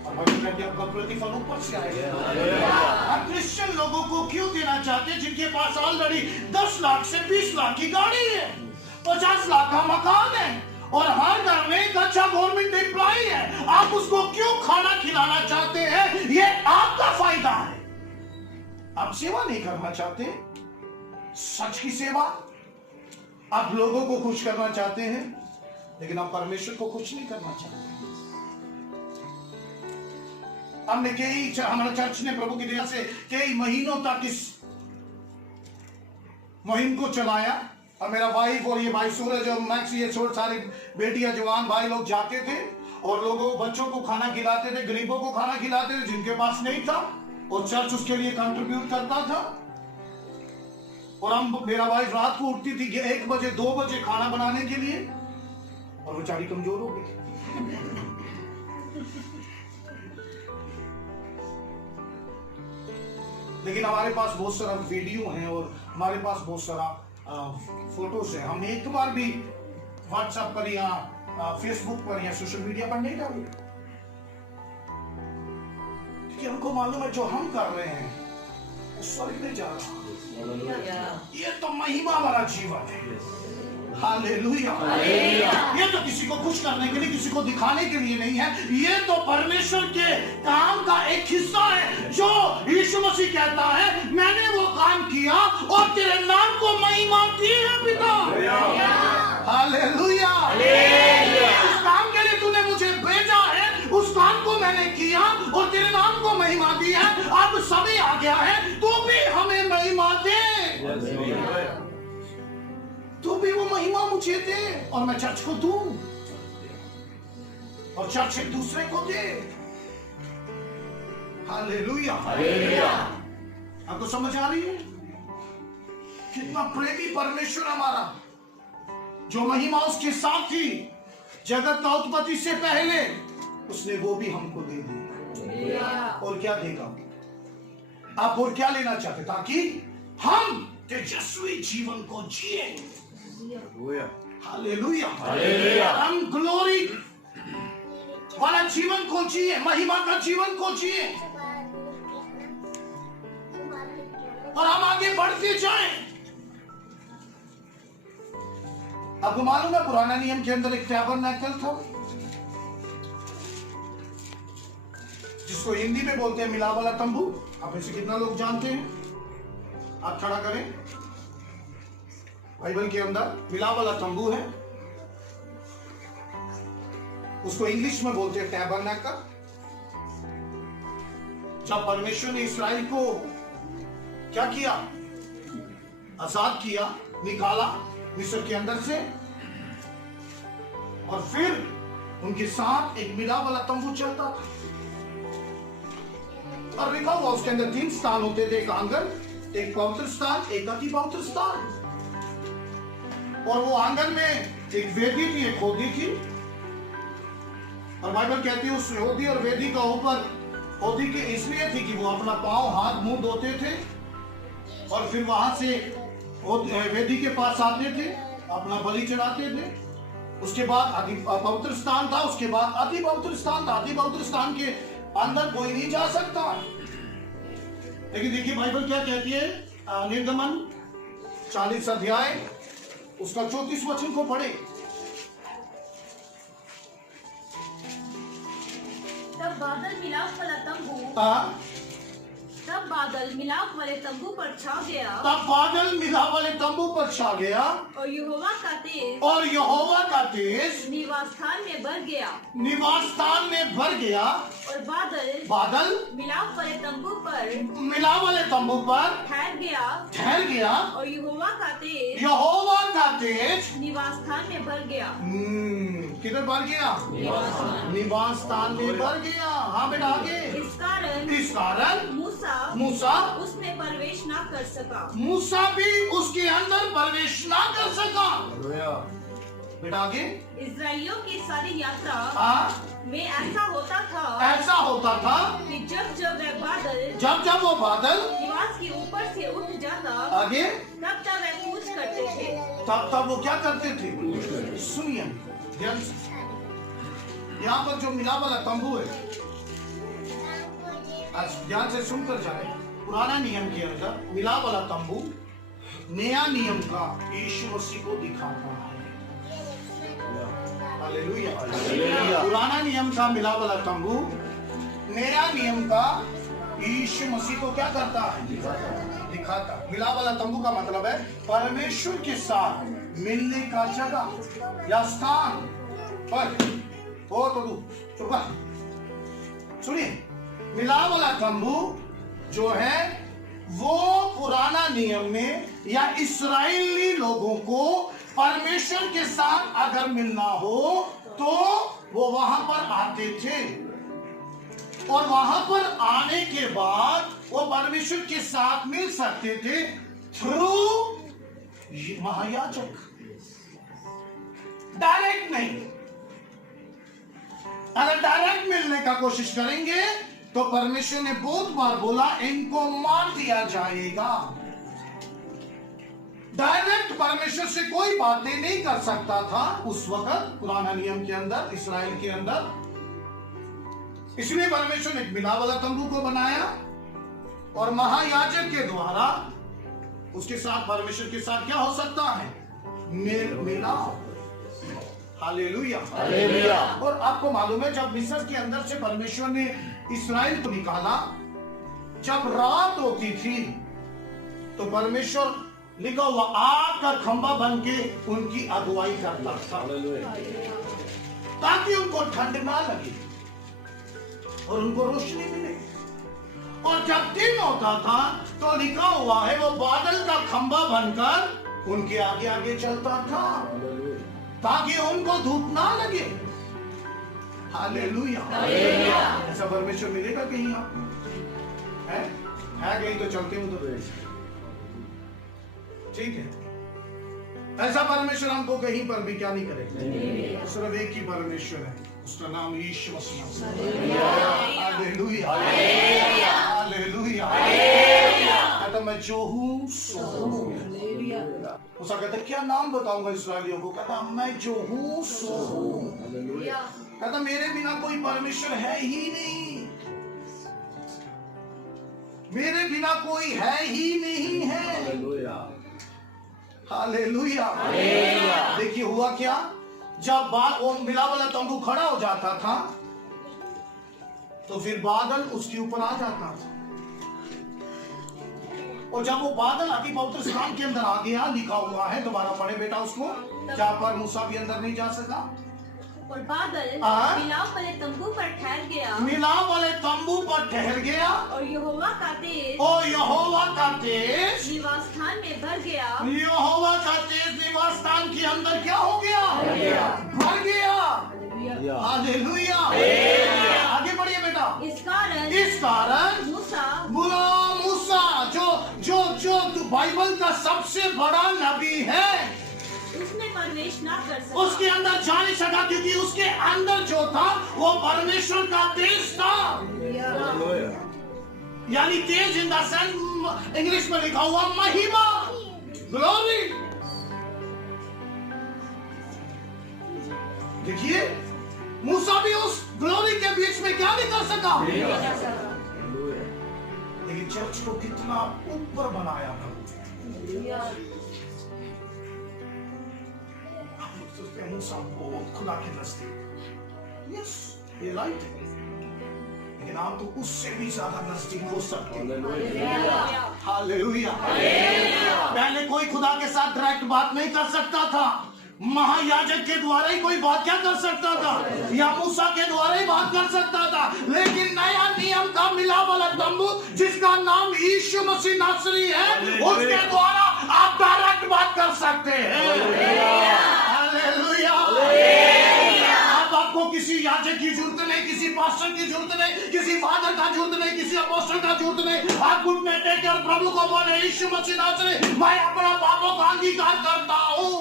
और आपका प्रतिफल ऊपर से आएगा। आप क्रिश्चियन लोगों को क्यों देना चाहते हैं जिनके पास ऑलरेडी 10 लाख से 20 लाख की गाड़ी है, 50 लाख का मकान है, और हर घर में एक अच्छा गवर्नमेंट एम्प्लॉय है? आप उसको क्यों खाना खिलाना चाहते हैं? ये आपका फायदा है। आप सेवा नहीं करना चाहते, सच की सेवा, आप लोगों को खुश करना चाहते हैं, लेकिन आप परमेश्वर को खुश नहीं करना चाहते। हमने हमारे चर्च ने प्रभु की दया से कई महीनों तक इस मुहिम को चलाया, और मेरा वाइफ और ये भाई सूरज और मैक्स, ये छोटे सारे बेटियां जवान भाई लोग जाते थे और लोगों बच्चों को खाना खिलाते थे, गरीबों को खाना खिलाते थे जिनके पास नहीं था, और चर्च उसके लिए कंट्रीब्यूट करता था। और हम, मेरा वाइफ रात को उठती थी 1 बजे 2 बजे खाना बनाने के लिए, और बेचारी कमजोर हो गई। लेकिन हमारे पास बहुत सारा वीडियो है और हमारे पास बहुत सारा फोटोज है। हम एक बार भी व्हाट्सएप पर या फेसबुक पर या सोशल मीडिया पर नहीं डाले, क्योंकि हमको मालूम है जो हम कर रहे हैं वो स्वर्ग में जा रहा है। ये तो महिमा वाला जीवन है। हालेलुया। ये तो किसी को खुश करने के लिए, किसी को दिखाने के लिए नहीं है, ये तो परमेश्वर के काम का एक हिस्सा है। जो यीशु मसीह कहता है, मैंने वो काम किया और तेरे नाम को महिमा दी है पिता। हालेलुया। उस काम के लिए तूने मुझे भेजा है, उस काम को मैंने किया और तेरे नाम को महिमा दी है। अब समय आ गया है, तू भी हमें महिमा दे, तू भी वो महिमा मुझे दे और मैं चर्च को दूं और चर्च एक दूसरे को दे। हालेलुया। आपको समझ आ रही है कितना प्रेमी परमेश्वर हमारा, जो महिमा उसके साथ थी जगत का उत्पत्ति से पहले, उसने वो भी हमको दे दी। और क्या देगा? आप और क्या लेना चाहते, ताकि हम तेजस्वी जीवन को जिए। हालेलुया। हम ग्लोरी वाला जीवन को जिए, महिमा का जीवन को जिए, और हम आगे बढ़ते जाएं। आपको मालूम है पुराना नियम के अंदर एक टैबरनेकल था, जिसको हिंदी में बोलते हैं मिलाप वाला तंबू। आप में से कितना लोग जानते हैं? आप खड़ा करें। बाइबल के अंदर मिलाप वाला तंबू है, उसको इंग्लिश में बोलते हैं टैबरनेकल। जब परमेश्वर ने इस्राएल को क्या किया, आजाद किया, निकाला मिस्र के अंदर से, और फिर उनके साथ एक मिलाप वाला तंबू चलता था, और लिखा हुआ उसके अंदर 3 स्थान होते थे, एक आंगन, एक पवित्र स्थान, एक अति पवित्र स्थान। और वो आंगन में एक वेदी थी, एक होदी थी, और बाइबल कहती है उस होदी और वेदी का ऊपर, होदी के इसलिए थी कि वो अपना पांव हाथ मुंह धोते थे और फिर वहां से वेदी के पास आते थे, अपना बलि चढ़ाते थे। उसके बाद अति पवित्र स्थान था, उसके बाद अति पवित्र स्थान था। अति पवित्र स्थान के अंदर कोई नहीं जा सकता। लेकिन देखिए बाइबल क्या कहती है, निर्गमन 40 अध्याय उसका 34 वचन को पढ़े। तब बादल मिलाप वाला तंबू तब बादल मिलाप वाले तंबू पर छा गया। तब बादल मिलाप वाले तंबू पर छा गया, और यहोवा का तेज निवास स्थान में भर गया। और बादल मिलाप वाले तंबू पर ठहर गया, और यहोवा का तेज निवास स्थान में भर गया। किधर भर गया? निवास स्थान में भर गया। हाँ बेटा आगे। इस कारण मूसा उसमें प्रवेश ना कर सका। मूसा भी उसके अंदर प्रवेश ना कर सका। बेटा आगे। इस्राएलियों की सारी यात्रा में ऐसा होता था कि जब वो बादल निवास के ऊपर से उठ जाता, आगे तब वह कूच करते थे। तब वो क्या करते थे? सुनिए ध्यान से, यहाँ पर जो मिलाप वाला तंबू है, आज ध्यान से सुनकर जाए। पुराना नियम के अंदर मिलाप वाला तंबू नया नियम का यीशु मसीह को दिखाता है। हालेलुया। पुराना नियम का मिलाप वाला तंबू नया नियम का यीशु मसीह को क्या करता है? दिखाता। मिलाप वाला तंबू का मतलब है परमेश्वर के साथ मिलने का जगह या स्थान। पर हो तो तू चुप। सुनिए, मिलाप वाला तंबू जो है वो पुराना नियम में या इस्राएली लोगों को परमेश्वर के साथ अगर मिलना हो तो वो वहां पर आते थे, और वहां पर आने के बाद वो परमेश्वर के साथ मिल सकते थे थ्रू महायाजक, डायरेक्ट नहीं। अगर डायरेक्ट मिलने का कोशिश करेंगे तो परमेश्वर ने बहुत बार बोला इनको मार दिया जाएगा। डायरेक्ट परमेश्वर से कोई बातें नहीं कर सकता था उस वक्त पुराना नियम के अंदर, इस्राएल के अंदर। इसलिए परमेश्वर ने मिलाप वाला तंबू को बनाया और महायाजक के द्वारा उसके साथ, परमेश्वर के साथ क्या हो सकता है? मिलाप। हालेलुया। हालेलुया। और आपको मालूम है जब मिस्र के अंदर से परमेश्वर ने इस्राएल को निकाला, जब रात होती थी तो परमेश्वर लिखा हुआ आग का खंभा बन के उनकी अगुवाई करता था ताकि उनको ठंड ना लगे और उनको रोशनी मिले। और जब दिन होता था तो लिखा हुआ है वो बादल का खंभा बनकर उनके आगे आगे चलता था ताकि उनको धूप ना लगे। हालेलुया। ऐसा परमेश्वर मिलेगा कहीं आपको? है कहीं तो चलते हो तो ठीक है। ऐसा परमेश्वर हमको कहीं पर भी क्या नहीं करेगा। सिर्फ एक ही परमेश्वर है, उसका नाम यीशु मसीह। हालेलुया। हालेलुया। कहता मैं जो हूँ सो हूँ। उसका कहता क्या नाम बताऊंगा इसराइलियों को? कहता मैं जो हूँ सो हूँ। कहता मेरे बिना कोई परमेश्वर है ही नहीं, मेरे बिना कोई है ही नहीं है। हालेलुया। देखिए हुआ क्या, जब वो मिलाप वाला तंबू खड़ा हो जाता था तो फिर बादल उसके ऊपर आ जाता था, और जब वो बादल आके पवित्र स्थान के अंदर आ गया, लिखा हुआ है, दोबारा पढ़े बेटा उसको, जहां पर मूसा भी अंदर नहीं जा सका। और बादल मिलाप वाले तंबू पर ठहर गया, मिलाप वाले तंबू पर ठहर गया, और यहोवा का तेज, और यहोवा का तेज निवास स्थान में भर गया, यहोवा का तेज निवास स्थान के अंदर क्या हो गया? भर गया। हालेलुया। आगे बढ़िए बेटा। इस कारण मूसा जो बाइबल का सबसे बड़ा नबी है उसमें प्रवेश ना कर सका, उसके अंदर जा नहीं सका, क्योंकि उसके अंदर जो था वो परमेश्वर का तेज था। यानी तेज इन द सेंस इंग्लिश में लिखा हुआ महिमा, ग्लोरी। देखिए मूसा भी उस ग्लोरी के बीच में क्या नहीं कर सका, लेकिन चर्च को कितना ऊपर बनाया था। मूसा बहुत खुदा के नजदीक, यस ये लाइट है, लेकिन आप तो उससे भी ज्यादा नजदीक हो सकते हैं। हालेलुया। पहले कोई खुदा के साथ डायरेक्ट बात नहीं कर सकता था, महायाजक के द्वारा ही कोई बात क्या कर सकता था, या मूसा के द्वारा ही बात कर सकता था। लेकिन नया नियम का मिलाप वाला तंबू जिसका नाम यीशु मसीह नासरी है, उसके द्वारा आप डायरेक्ट बात कर सकते हैं। हालेलुया। अब आपको किसी याजक की जरूरत नहीं, किसी पास्टर की जरूरत नहीं, किसी फादर का जरूरत नहीं, किसी अपोस्टल का जरूरत नहीं। आप घुटने टेकर प्रभु को बोले यीशु मसीह नासरी, मैं अपना पापों का अंगीकार करता हूँ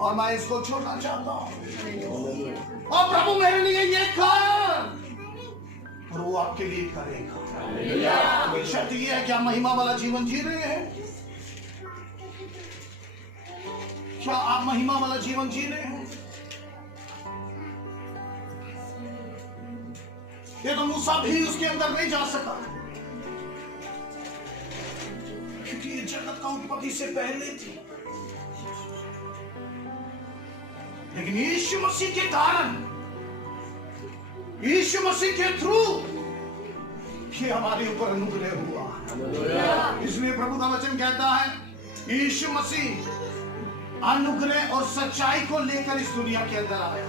और मैं इसको छोड़ना चाहता हूँ, और प्रभु मेरे लिए ये कर, और वो आपके लिए करेगा। शर्त ये है कि आप महिमा वाला जीवन जी रहे हैं। क्या आप महिमा वाला जीवन जी रहे हैं? ये तो मूसा भी उसके अंदर नहीं जा सका, क्योंकि ये जगत का उत्पत्ति से पहले थी। लेकिन यीशु मसीह के कारण, यीशु मसीह के थ्रू ये हमारे ऊपर अनुग्रह हुआ। इसलिए प्रभु का वचन कहता है यीशु मसीह अनुग्रह और सच्चाई को लेकर इस दुनिया के अंदर आया।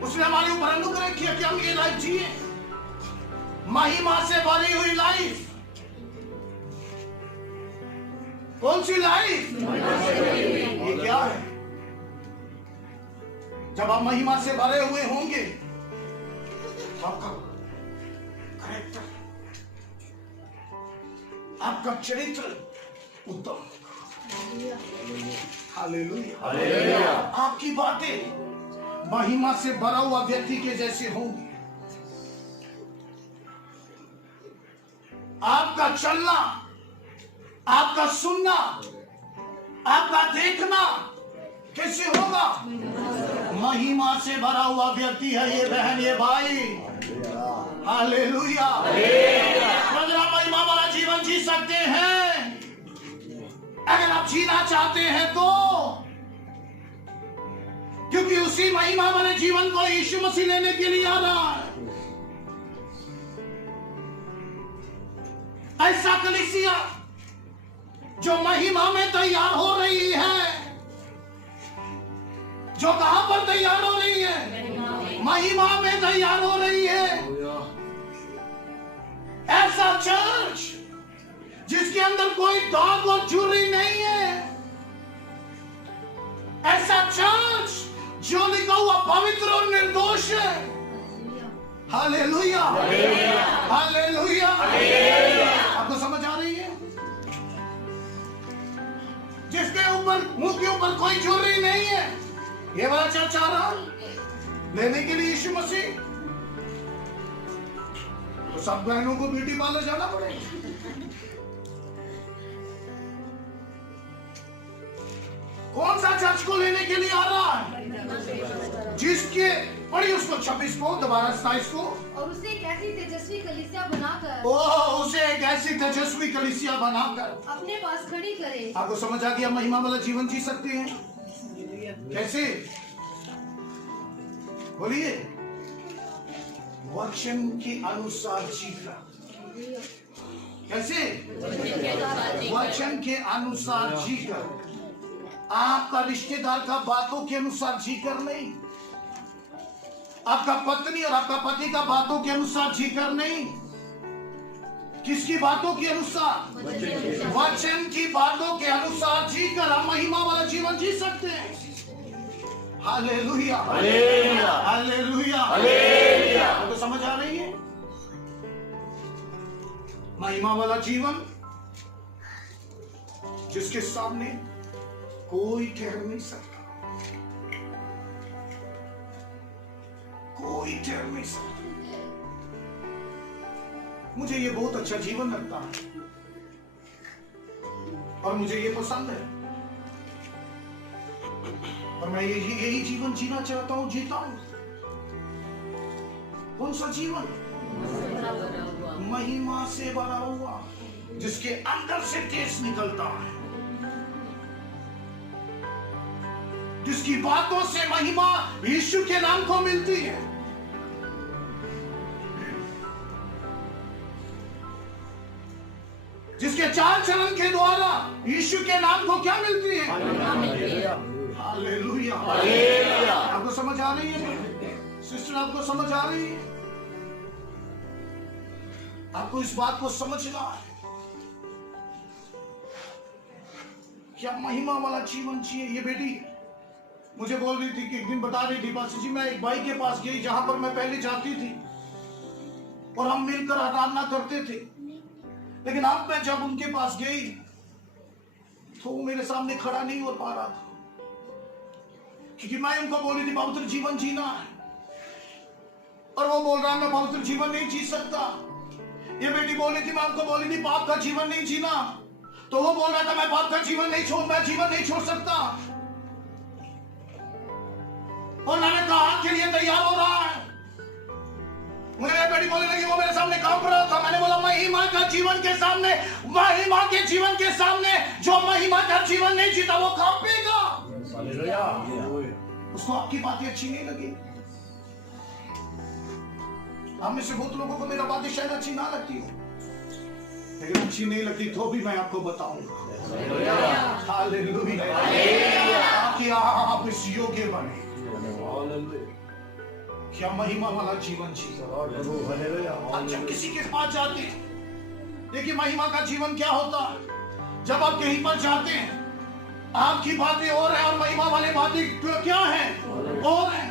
उसने हमारे ऊपर अनुग्रह किया कि हम ये लाइफ जिए, महिमा से भरी हुई लाइफ। कौन सी लाइफ? ये क्या है? जब आप महिमा से भरे हुए होंगे तो आपका कैरेक्टर, आपका चरित्र उत्तम, हालेलुया। आपकी बातें महिमा से भरा हुआ व्यक्ति के जैसे होंगी। आपका चलना, आपका सुनना, आपका देखना कैसे होगा? महिमा से भरा हुआ व्यक्ति है ये बहन, ये भाई। हालेलुया। अगर आप महिमा वाला जीवन जी सकते हैं, अगर आप जीना चाहते हैं तो, क्योंकि उसी महिमा वाले जीवन को यीशु मसीह लेने के लिए आ रहा है। ऐसा कलीसिया जो महिमा में तैयार हो रही है, जो कहां पर तैयार हो रही है? महिमा में तैयार हो रही है। ऐसा चर्च जिसके अंदर कोई दाग और चूरी नहीं है, ऐसा चर्च जो लिखा हुआ पवित्र और निर्दोष है। Hallelujah, hallelujah. आपको समझ आ रही है? जिसके ऊपर, मुंह के ऊपर कोई चोरी नहीं है, ये वाला चर्च आ रहा लेने के लिए यीशु मसीह। तो सब बहनों को ब्यूटी पार्लर जाना पड़ेगा। कौन सा चर्च को लेने के लिए आ रहा है? जिसके पढ़ी उसको 26 को, दोबारा 27 को, और उसे एक ऐसी तेजस्वी कलीसिया बनाकर, उसे एक ऐसी तेजस्वी कलीसिया बनाकर अपने पास खड़ी करे। आपको समझ आ गया? महिमा वाला जीवन जी सकते हैं कैसे? बोलिए, वचन के अनुसार जीकर। कैसे? वचन के अनुसार जीकर। आपका रिश्तेदार का बातों के अनुसार जीकर नहीं, आपका पत्नी और आपका पति का बातों के अनुसार जीकर नहीं। किसकी बातों के अनुसार? वचन की बातों के अनुसार जीकर हम महिमा वाला जीवन जी सकते हैं। Hallelujah, hallelujah, hallelujah, hallelujah. तो समझ आ रही है? महिमा वाला जीवन जिसके सामने कोई ठहर नहीं सकता, कोई ठहर नहीं सकता। मुझे ये बहुत अच्छा जीवन लगता है और मुझे ये पसंद है और मैं यही जीवन जीना चाहता हूं, जीता हूं। कौन सा जीवन? महिमा से भरा हुआ, जिसके अंदर से तेज निकलता है, जिसकी बातों से महिमा यीशु के नाम को मिलती है। जिसके चाल चलन के द्वारा यीशु के नाम को क्या मिलती है? Hallelujah, hallelujah. आपको समझ आ रही है सिस्टर? आपको समझ आ रही है? आपको इस बात को समझना है क्या महिमा वाला जीवन चाहिए। ये बेटी मुझे बोल रही थी कि एक दिन बता रही थी, पास्टर जी मैं एक भाई के पास गई जहां पर मैं पहले जाती थी और हम मिलकर आराधना करते थे, लेकिन अब मैं जब उनके पास गई तो वो मेरे सामने खड़ा नहीं हो पा रहा था, क्योंकि मैं उनको बोली थी पवित्र जीवन जीना है और वो बोल रहा है मैं पवित्र जीवन नहीं जी सकता। ये बेटी बोली थी, मैं उनको बोली थी पाप का जीवन नहीं जीना, तो वो बोल रहा था मैं पाप का जीवन नहीं छोड़, मैं जीवन नहीं छोड़ सकता। और मैंने कहा के लिए तैयार हो रहा है। मुझे बेटी बोलने लगी, वो मेरे सामने कांप रहा था। मैंने बोला महिमा का जीवन के सामने, महिमा के जीवन के सामने जो महिमा का जीवन नहीं जीता वो कांपेगा। उसको आपकी बातें अच्छी नहीं लगी, आप में से बहुत लोगों को मेरा बातें शायद अच्छी ना लगती हो, लेकिन अच्छी नहीं लगती तो भी मैं आपको बताऊंगा। हालेलुया, ताकि आप इस योग्य बने, क्या महिमा वाला जीवन जिए। जब किसी के पास जाते हैं, देखिए महिमा का जीवन क्या होता है। जब आप कहीं पर जाते हैं, आपकी बातें और है और महिमा वाली बातें क्या है और है।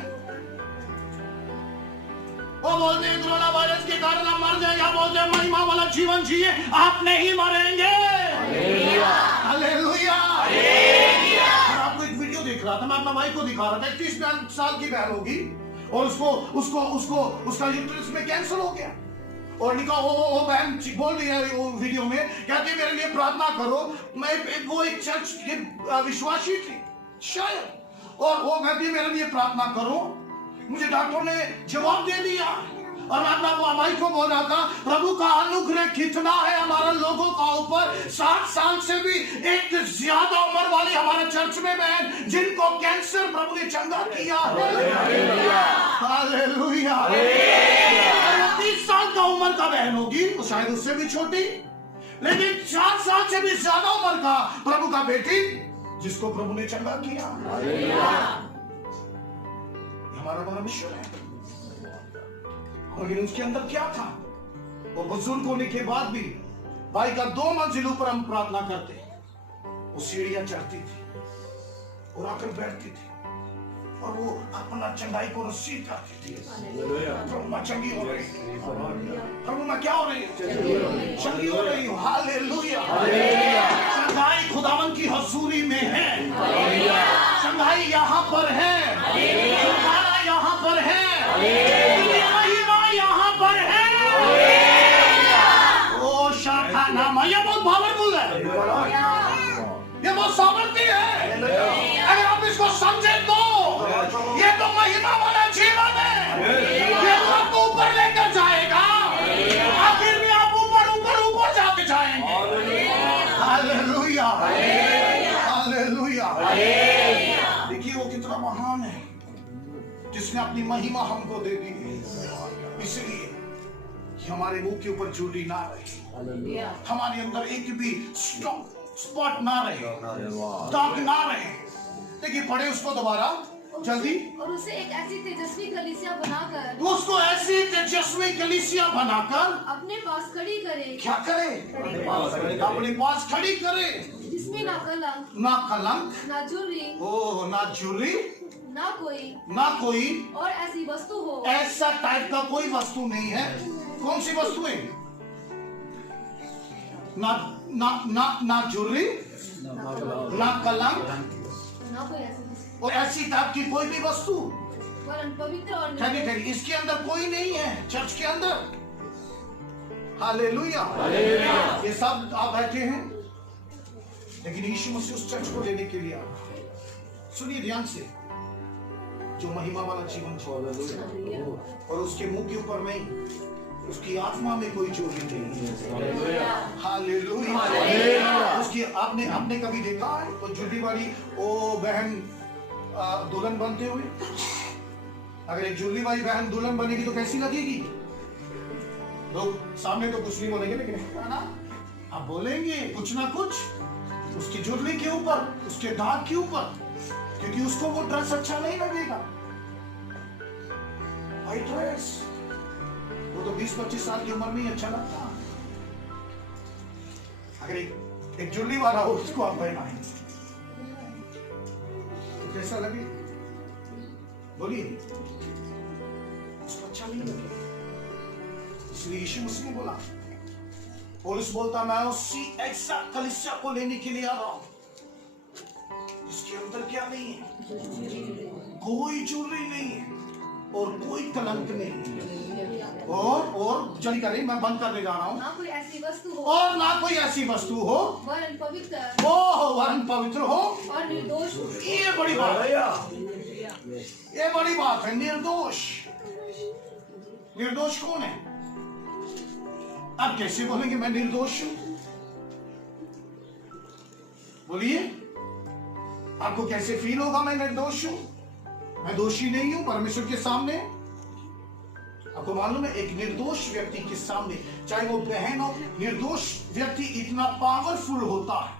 वो बोलते हैं कोरोना वायरस के कारण आप मर जाए, या बोलते हैं महिमा वाला जीवन जिए, आप नहीं मरेंगे। हालेलुया। मैं आपको एक वीडियो देख रहा था, मैं अपना भाई को दिखा रहा था। 31 साल की बहन होगी और उसका यूट्रस में कैंसर हो गया, और लिखा वो बहन बोल रही है वो वीडियो में, कहती है मेरे लिए प्रार्थना करो। वो एक चर्च की विश्वासी थी शायद, और वो कहती है मेरे लिए प्रार्थना करो। मुझे डॉक्टर ने जवाब दे दिया, और मैं अपना भाई को बोल रहा था प्रभु का अनुग्रह कितना है हमारे लोगों का ऊपर। 60 साल से भी एक ज्यादा उम्र वाली हमारे चर्च में बहन, जिनको कैंसर प्रभु ने चंगा किया। हालेलुया। 30 साल का उम्र का बहन होगी, तो शायद उससे भी छोटी, लेकिन 4 साल से भी ज्यादा उम्र का प्रभु का बेटी, जिसको प्रभु ने चंगा किया। हमारा मिशन है। लेकिन उसके अंदर क्या था? वो बुजुर्ग होने के बाद भी भाई का 2 मंजिलों पर हम प्रार्थना करते, वो सीढ़ियां चढ़ती थी और आकर बैठती थी, और वो अपना चंगाई को रसीद करती थी। प्रभु मैं चंगी हो रही हूँ, प्रभु मैं क्या हो रही हूँ? चंगी हो रही हूँ। हालेलुया। चंगाई खुदावन की हजूरी में है, चंगाई यहाँ पर है, यहाँ पर है, महिमा यहाँ पर है। ओ शाखा नामा, ये बहुत पावरफुल है, ये बहुत सामर्थ्य है। अगर आप इसको समझे तो ये तो महिमा वाला जीवन है, ये तो आपको ऊपर लेकर जाएगा, आखिर में आप ऊपर जाके जाएंगे। Hallelujah, hallelujah. देखिए वो कितना महान है, जिसने अपनी महिमा हमको दे दी है, इसलिए कि हमारे मुंह के ऊपर झूठी ना रहे, हमारे अंदर एक भी स्पॉट ना रहे, दाग ना रहे। देखिए पढ़े उसको दोबारा जल्दी। और उसे एक ऐसी तेजस्वी कलीसिया बनाकर, उसको ऐसी तेजस्वी कलीसिया बनाकर अपने पास खड़ी करे। क्या करे? अपने पास खड़ी करे, जिसमें ना कलंक, ना झुर्री, ना झुर्री, ना कोई और ऐसी वस्तु हो। ऐसा टाइप का कोई वस्तु नहीं है। कौन सी वस्तु है? ना झुर्री, ना कलंक, ना कोई ऐसी और ऐसी टाइप की कोई भी वस्तु, वरन पवित्र और ठहरी, इसके अंदर कोई नहीं है, चर्च के अंदर। हालेलुया। ये सब आप बैठे हैं, लेकिन यीशु मसीह उस चर्च को लेने के लिए आया। सुनिए ध्यान से, जो महिमा वाला जीवन जीता, और उसके मुंह के ऊपर नहीं, उसकी आत्मा में कोई चोरी नहीं। हालेलुया। उसकी आपने कभी देखा है तो झुर्री वाली वो बहन दुल्हन बनते हुए? अगर एक झुर्री वाली बहन दुल्हन बनेगी तो कैसी लगेगी? लोग सामने तो कुछ नहीं बोलेंगे, लेकिन है ना, आप बोलेंगे कुछ ना कुछ उसकी झुर्री के ऊपर, उसके दाग के ऊपर, क्योंकि उसको वो ड्रेस अच्छा नहीं लगेगा। वाइट ड्रेस वो तो 20-25 साल की उम्र में ही अच्छा लगता। अगर एक झुर्री वाला हो उसको आप पहनाएं तो कैसा लगे? बोलिए, उसको अच्छा नहीं लगेगा। इसलिए यीशु मसीह ने बोला, पौलुस बोलता मैं उसी ऐसा कलीसिया को लेने के लिए आ रहा हूं जिसके अंदर क्या नहीं है, कोई झुर्री नहीं है और कोई कलंक नहीं है, और जल्दी करें, मैं बंद करने जा रहा हूं। ना कोई ऐसी वस्तु हो, और ना कोई ऐसी वस्तु हो, वरन पवित्र वरन पवित्र हो और निर्दोष हो। ये बड़ी बात है, ये बड़ी बात है। निर्दोष, निर्दोष कौन है? आप कैसे बोलेंगे मैं निर्दोष हूं? बोलिए, आपको कैसे फील होगा मैं निर्दोष हूं? मैं दोषी नहीं हूं परमेश्वर के सामने। आपको मालूम है एक निर्दोष व्यक्ति के सामने, चाहे वो बहन हो, निर्दोष व्यक्ति इतना पावरफुल होता है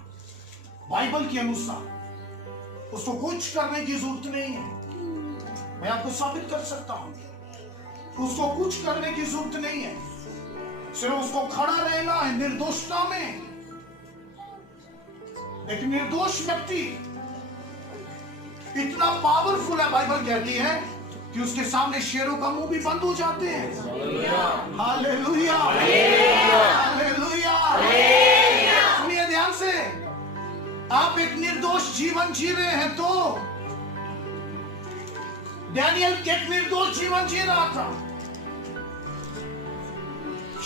बाइबल के अनुसार, उसको कुछ करने की जरूरत नहीं है। मैं आपको साबित कर सकता हूं, उसको कुछ करने की जरूरत नहीं है, सिर्फ उसको खड़ा रहना है निर्दोषता में। एक निर्दोष व्यक्ति इतना पावरफुल है, बाइबल कहती है कि उसके सामने शेरों का मुंह भी बंद हो जाते हैं। Hallelujah, hallelujah. सुनिए ध्यान से, आप एक निर्दोष जीवन जी रहे हैं तो डैनियल एक निर्दोष जीवन जी रहा था,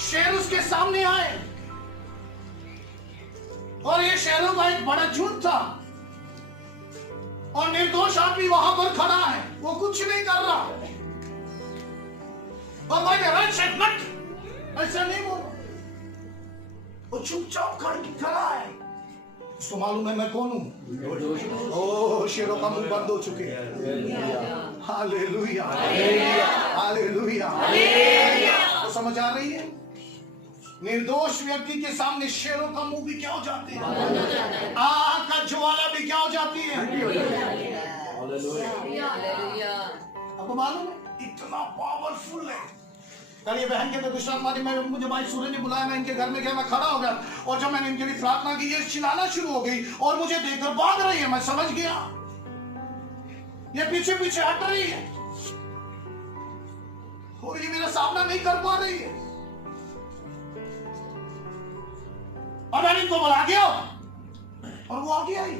शेर उसके सामने आए और ये शेरों का एक बड़ा झुंड था और निर्दोष आदमी वहां पर खड़ा है, वो कुछ नहीं कर रहा। और मैंने ऐसा नहीं बोला, वो चुपचाप खड़ा है। उसको मालूम है मैं कौन हूं। ओ शेरों का मुंह बंद हो चुके हैं। Hallelujah, hallelujah. तो समझ आ रही है, निर्दोष व्यक्ति के सामने शेरों का मुंह भी क्या हो जाते हैं, आग का ज्वाला भी क्या हो जाती है। आपको मालूम है इतना पावरफुल है। कल ये बहन के दुष्टात्मा ने मुझे भाई सूर्य ने बुलाया, मैं इनके घर में गया, मैं खड़ा हो गया और जब मैंने इनके लिए प्रार्थना की, ये चिल्लाना शुरू हो गई और मुझे देखकर भाग रही है। मैं समझ गया ये पीछे पीछे हट रही है और ये मेरा सामना नहीं कर पा रही है। और मैंने इनको बुला दिया और वो आगे आई।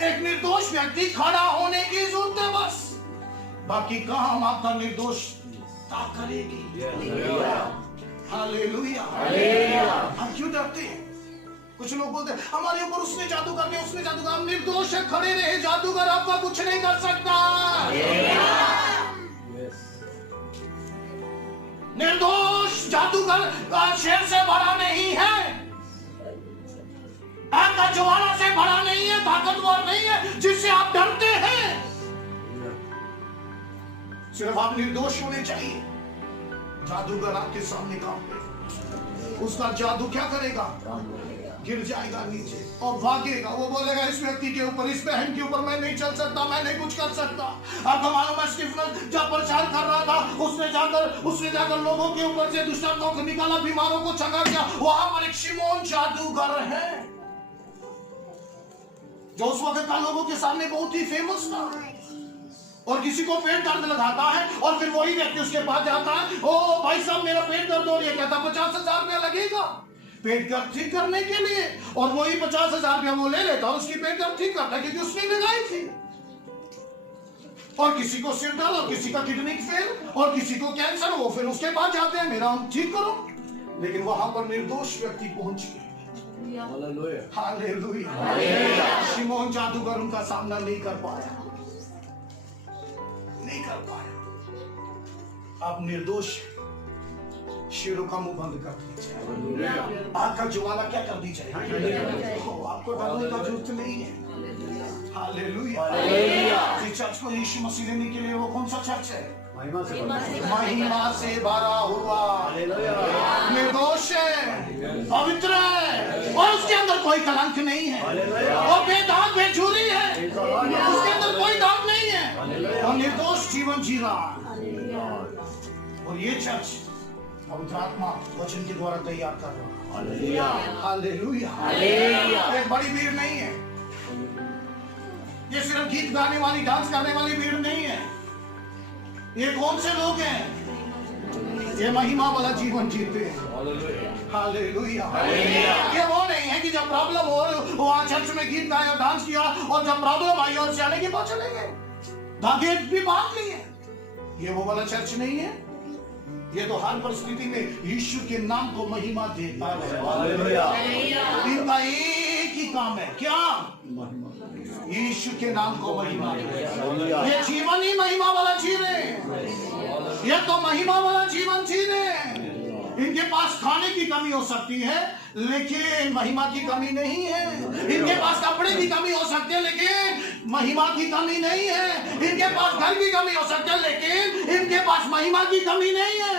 एक निर्दोष व्यक्ति खड़ा होने की जरूरत है बस, बाकी काम आपका निर्दोष करेगी। हालेलुया। हम क्यों डरते हैं? कुछ लोग बोलते हैं हमारे ऊपर उसने जादू कर दिया, उसने जादू कर। हम निर्दोष है, खड़े रहे, जादूगर आपका कुछ नहीं कर सकता। निर्दोष जादूगर शेर से बड़ा नहीं है, आपका ज्वाला से बड़ा नहीं है, ताकतवर नहीं है जिससे आप डरते हैं। सिर्फ आप निर्दोष होने चाहिए। जादूगर आपके सामने काम करेगा, उसका जादू क्या करेगा, गिर जाएगा नीचे और भागेगा। वो बोलेगा इस व्यक्ति के ऊपर, इस बहन के ऊपर मैं नहीं चल सकता, मैं नहीं कुछ कर सकता। आपको मालूम है स्टीफन जब प्रचार कर रहा था, उसने जाकर लोगों के ऊपर से दुष्टात्माओं को निकाला, बीमारों को चंगा किया। वहां पर एक शिमोन जादूगर है जो उस वक्त का लोगों के सामने बहुत ही फेमस था और किसी को पेट दर्द लगाता है और फिर वही व्यक्ति उसके पास जाता है, ओ भाई साहब मेरा पेट दर्द हो रही है, कहता 50,000 रुपया लगेगा पेट दर्द ठीक करने के लिए, और वही 50,000 रुपया वो ले लेता और उसकी पेट दर्द ठीक करता क्योंकि उसने लगाई थी। और किसी को सिर दर्द और किसी का किडनी फेल और किसी को कैंसर, वो फिर उसके पास जाते हैं मेरा ठीक करो। लेकिन वहां पर निर्दोष व्यक्ति पहुंच गए। हालेलुया। शिमोन जादूगर उनका सामना नहीं कर पाया, नहीं कर पाया। आप निर्दोष, शेरों का मुंह बंद कर दीजिए, आग का ज्वाला क्या कर दी जाए। आपको डरने का जरूरत नहीं है। हालेलुया। इस चर्च को यीशु मसीह देने के लिए वो कौन सा चर्च है, महिमा से भरा हुआ, निर्दोष है, पवित्र है और उसके अंदर कोई कलंक नहीं है, वो बेदाग बेचूरी है, उसके अंदर कोई दाग नहीं है और निर्दोष जीवन जी रहा है। और ये चर्च पवित्र आत्मा वचन के द्वारा तैयार कर रहा है। हालेलुया। एक बड़ी भीड़ नहीं है, ये सिर्फ गीत गाने वाली, डांस करने वाली भीड़ नहीं है। ये कौन से लोग हैं, ये महिमा वाला जीवन जीते हैं। हालेलुया। ये वो नहीं है कि जब प्रॉब्लम हो वहां चर्च में गीत गाया, डांस किया और जब प्रॉब्लम आई और जाने के बाद चले गए, धागे भी बांध लिए। ये वो वाला चर्च नहीं है। ये तो हर परिस्थिति में यीशु के नाम को महिमा देता है। इनका एक ही काम है, क्या, यीशु के नाम को महिमा। ये जीवन ही महिमा वाला जी रहे, ये तो महिमा वाला जीवन जी रहे। इनके पास खाने की कमी हो सकती है, लेकिन महिमा की कमी नहीं है। इनके पास कपड़े की कमी हो सकती है, लेकिन महिमा की कमी नहीं है। इनके पास घर की कमी हो सकती है, लेकिन इनके पास महिमा की कमी नहीं है।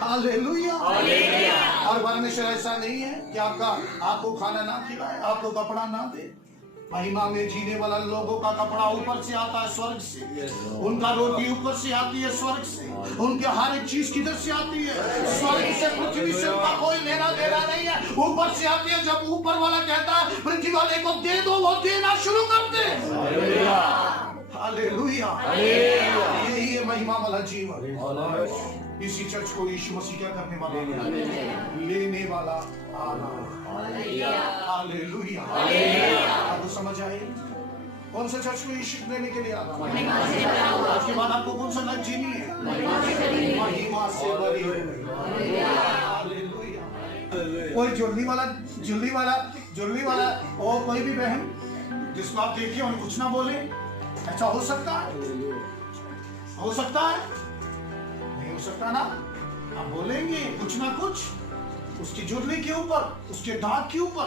हालेलुया। और परमेश्वर ऐसा नहीं है कि आपको खाना ना खिलाए, आपको कपड़ा ना दे। महिमा में जीने वाला लोगों का कपड़ा ऊपर से आता है, स्वर्ग से। उनका रोटी ऊपर से आती है, स्वर्ग से। उनके हर एक चीज किधर से आती है? स्वर्ग से। पृथ्वी से उनका कोई लेना देना नहीं है, ऊपर से आती है। जब ऊपर वाला कहता है पृथ्वी वाले को दे दो, वो देना शुरू कर दे। हालेलुया। यही है महिमा वाला जीवन। इसी चर्च को यीशु मसीह क्या करने वाला है? लेने वाला आना। हालेलुया। आपको समझ आए? कौन सा चर्च को यीशु लेने के लिए आ रहा है? उसके बाद आपको कौन सा लाइफ जीनी है? महिमा से भरी हुई। हालेलुया। कोई जुल्ली वाला और कोई भी बहन जिसको आप देखिए और कुछ ना बोले, ऐसा हो सकता है? हो सकता है? नहीं हो सकता ना। आप बोलेंगे कुछ ना कुछ उसकी जुर्ली के ऊपर, उसके दाग के ऊपर,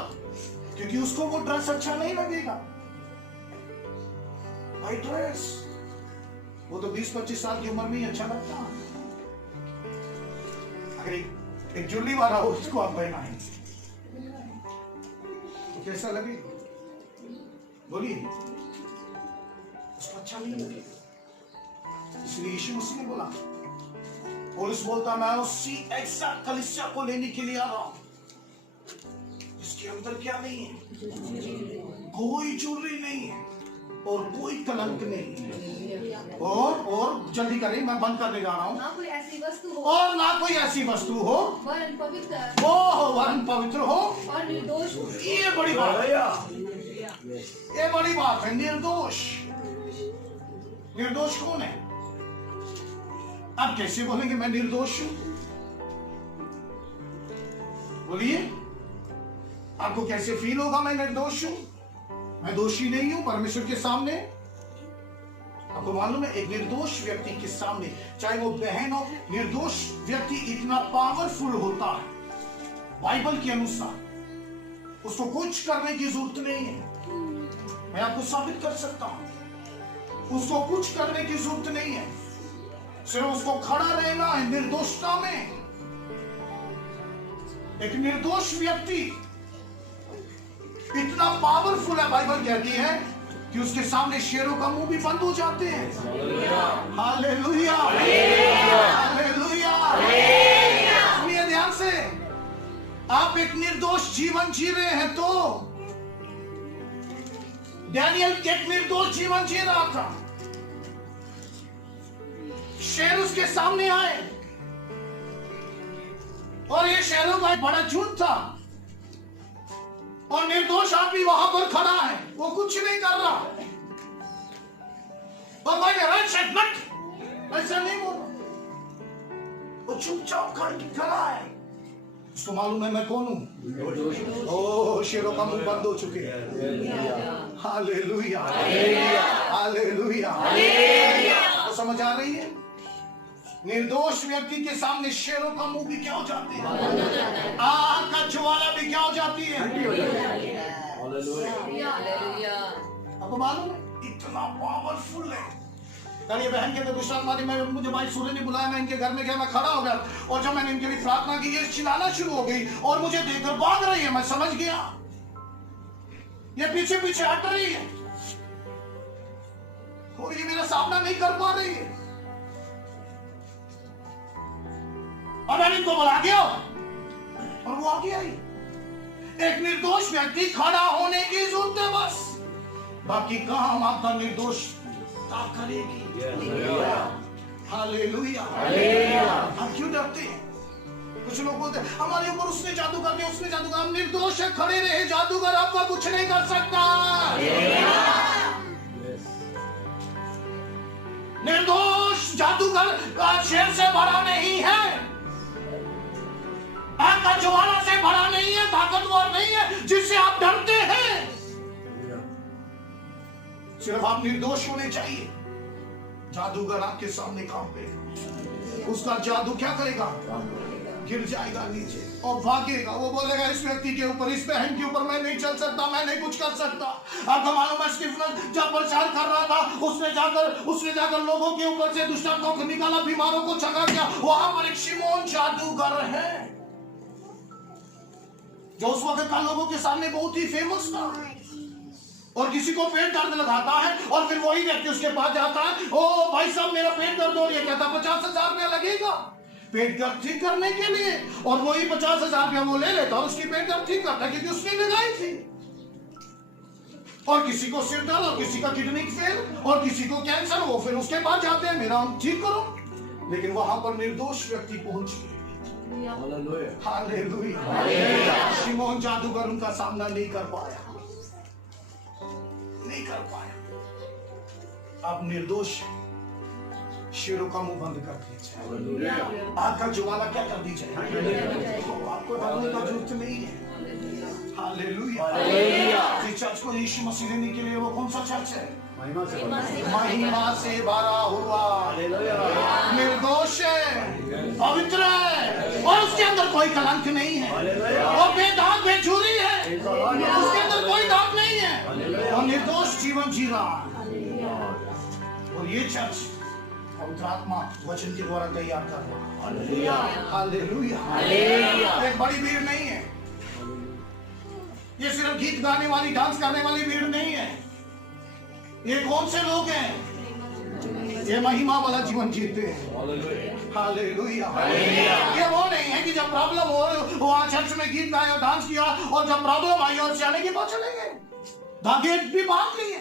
क्योंकि उसको वो ड्रेस अच्छा नहीं लगेगा। वाइट ड्रेस वो तो 20-25 साल की उम्र में ही अच्छा लगता है। अगर एक जुर्ली वाला हो उसको आप पहनाएंगे तो कैसा लगेगा? बोलिए, उसको अच्छा नहीं लगेगा। इसलिए यीशु मसीह ने बोला, पौलुस बोलता मैं उसी ऐसा कलीसिया को लेने के लिए आ रहा हूं जिसके अंदर क्या नहीं है? कोई चोरी नहीं है और कोई कलंक नहीं है। और जल्दी करें, मैं बंद करने जा रहा हूं। ना कोई ऐसी वस्तु हो, और ना कोई ऐसी वस्तु हो, वरन पवित्र वरन पवित्र हो और निर्दोष हो। ये बड़ी बात है। ये बड़ी बात है। निर्दोष। निर्दोष कौन है? आप कैसे बोलेंगे मैं निर्दोष हूं? बोलिए, आपको कैसे फील होगा मैं निर्दोष हूं? मैं दोषी नहीं हूं परमेश्वर के सामने। आपको मालूम है, एक निर्दोष व्यक्ति के सामने, चाहे वो बहन हो, निर्दोष व्यक्ति इतना पावरफुल होता है बाइबल के अनुसार। उसको कुछ करने की जरूरत नहीं है। मैं आपको साबित कर सकता हूं, उसको कुछ करने की जरूरत नहीं है। सिर्फ उसको खड़ा रहना है निर्दोषता में। एक निर्दोष व्यक्ति इतना पावरफुल है, बाइबल कहती है कि उसके सामने शेरों का मुंह भी बंद हो जाते हैं। हालेलुया। हालेलुया। सुनिए ध्यान से, आप एक निर्दोष जीवन जी रहे हैं तो डैनियल एक निर्दोष जीवन जी रहा था। शेर उसके सामने आए और ये शेरों का एक बड़ा झुंड था और निर्दोष आदमी वहां पर खड़ा है, वो कुछ नहीं कर रहा। और भाई ऐसा नहीं बोला, वो चुपचाप खड़ा है। उसको मालूम है मैं कौन हूं। ओ, शेरों का मुंह बंद हो चुके हैं। हालेलुया। हालेलुया। तो समझ आ रही है? निर्दोष व्यक्ति के सामने शेरों का मुंह भी क्या हो जाती है? आग का ज्वाला भी क्या हो जाती है? आपको मालूम है इतना पावरफुल है। कल ये बहन के विश्वास मानी, मैं मुझे भाई सूर्य ने बुलाया, मैं इनके घर में गया, मैं खड़ा हो गया और जब मैंने इनके लिए प्रार्थना की, ये चिल्लाना शुरू हो गई और मुझे देखकर भाग रही है। मैं समझ गया ये पीछे पीछे हट रही है और ये मेरा सामना नहीं कर पा रही है। और मैंने इनको बुला दिया और वो आगे आई। एक निर्दोष व्यक्ति खड़ा होने की जरूरत है बस, बाकी काम आपका निर्दोषता करेगी। हालेलुया। हम क्यों डरते हैं? कुछ लोग बोलते हैं हमारे ऊपर उसने जादू कर दिया, उसने जादू कर। हम निर्दोष है, खड़े रहे, जादूगर आपका कुछ नहीं कर सकता। निर्दोष जादूगर शेर से बड़ा नहीं है, आग का ज्वाला से भरा नहीं है, ताकतवर नहीं है जिससे आप डरते हैं। सिर्फ आप निर्दोष होने चाहिए। जादूगर आपके सामने काम करेगा, उसका जादू क्या करेगा? गिर जाएगा नीचे और भागेगा। वो बोलेगा इस व्यक्ति के ऊपर, इस बहन के ऊपर मैं नहीं चल सकता, मैं नहीं कुछ कर सकता। आपको मालूम है स्टीफन जब प्रचार कर रहा था, उसने जाकर लोगों के ऊपर से दुष्टात्माओं को निकाला, बीमारों को चंगा किया। वहां पर एक शिमोन जादूगर है जो उस वक्त का लोगों के सामने बहुत ही फेमस था। और किसी को पेट दर्द लगाता है और फिर वही व्यक्ति उसके पास जाता है, ओ भाई साहब मेरा पेट दर्द हो रही है, कहता 50,000 रुपया लगेगा पेट दर्द ठीक करने के लिए। और वही 50,000 रुपया वो ले लेता और उसकी पेट दर्द ठीक करता क्योंकि उसने लगाई थी। और किसी को सिर दर्द और किसी का किडनी फेल और किसी को कैंसर, वो फिर उसके पास जाते हैं मेरा ठीक करो। लेकिन वहां पर निर्दोष व्यक्ति पहुंच गए। हालेलुया। शिमोन जादूगर उनका सामना नहीं कर पाया। आप निर्दोष शेरों का मुंह बंद कर दीजिए। आग का ज्वाला क्या कर दी जाए, आपको डरने का जरूरत नहीं है। हालेलुया। इस चर्च को यीशु मसीह देने के लिए वो कौन सा चर्च है? महिमा से भरा हुआ, निर्दोष है, पवित्र है और उसके अंदर कोई कलंक नहीं है। वो बेदाग बेचूरी है, उसके अंदर कोई दाग नहीं है और निर्दोष जीवन जी रहा है। और ये चर्च पवित्र आत्मा वचन के द्वारा तैयार कर रहा है। हालेलुया। एक बड़ी भीड़ नहीं है, ये सिर्फ गीत गाने वाली, डांस करने वाली भीड़ नहीं है। ये कौन से लोग हैं? ये महिमा वाला जीवन जीते हैं। हालेलुया। ये वो नहीं है कि जब प्रॉब्लम हो वहां चर्च में गीत गाया, डांस किया और जब प्रॉब्लम आई और जाने के बाद चले गए, धागे भी बांध लिए।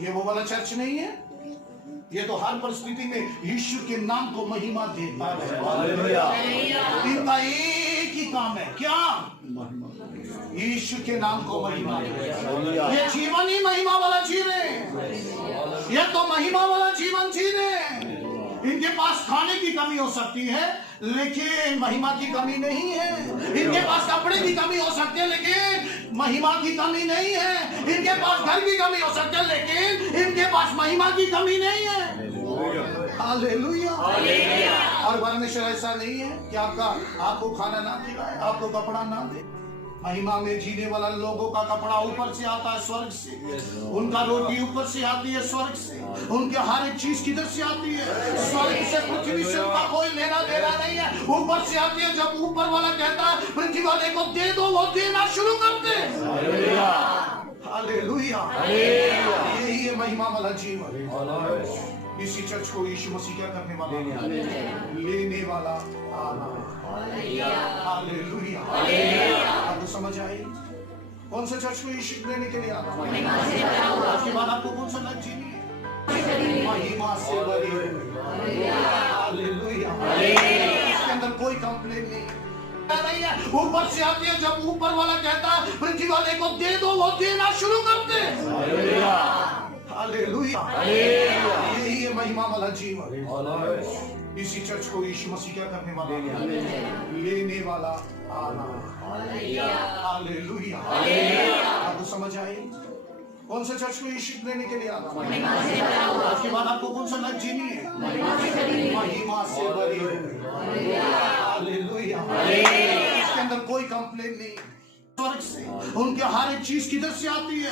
ये वो वाला चर्च नहीं है। ये तो हर परिस्थिति में यीशु के नाम को महिमा देता है। इनका एक ही काम है, क्या? यीशु के नाम को महिमा। ये जीवन ही महिमा वाला जी रहे हैं। ये तो महिमा वाला जीवन जी रहे हैं। इनके पास खाने की कमी हो सकती है लेकिन महिमा की कमी नहीं है। इनके पास कपड़े की कमी हो सकती है लेकिन महिमा की कमी नहीं है। इनके पास घर की कमी हो सकती है लेकिन इनके पास महिमा की कमी नहीं है। हालेलुया। और परमेश्वर ऐसा नहीं है कि आपको खाना ना खिलाए, आपको कपड़ा ना दे। महिमा में जीने वाला लोगों का कपड़ा ऊपर से आता है, स्वर्ग से। उनका रोटी ऊपर से आती है, स्वर्ग से। उनके हर एक चीज किधर से आती है? स्वर्ग से। पृथ्वी से उनका कोई लेना देना नहीं है, ऊपर से आती है। जब ऊपर वाला कहता है पृथ्वी वाले को दे दो, वो देना शुरू करते हैं। हालेलुया। यही है महिमा वाला जीवन। इसी चर्च को यीशु मसीह क्या करने वाला? लेने वाला आना। हालेलुया। आपको समझ आई? कौन सा चर्च को यीशु लेने के लिए आना? उसके बाद आपको कौन सा लाइफ जीनी है? महिमा से भरी हुई। हालेलुया। इसके अंदर कोई कंप्लेन नहीं है। ऊपर से आती है। जब ऊपर वाला कहता है पृथ्वी वाले को दे दो, वो देना शुरू करते हैं। हालेलुया। यही है महिमा वाला जीवन। इसी चर्च को यीशु मसीह क्या करने वाला? लेने वाला आना। हालेलुया। आपको समझ आई? कौन सा चर्च को यीशु लेने के लिए आना? उसके बाद आपको कौन सा लाइफ जीनी है? महिमा से भरी हुई। हालेलुया। इसके अंदर कोई कंप्लेन नहीं। स्वर्ग से उनके हर एक चीज किधर से आती है?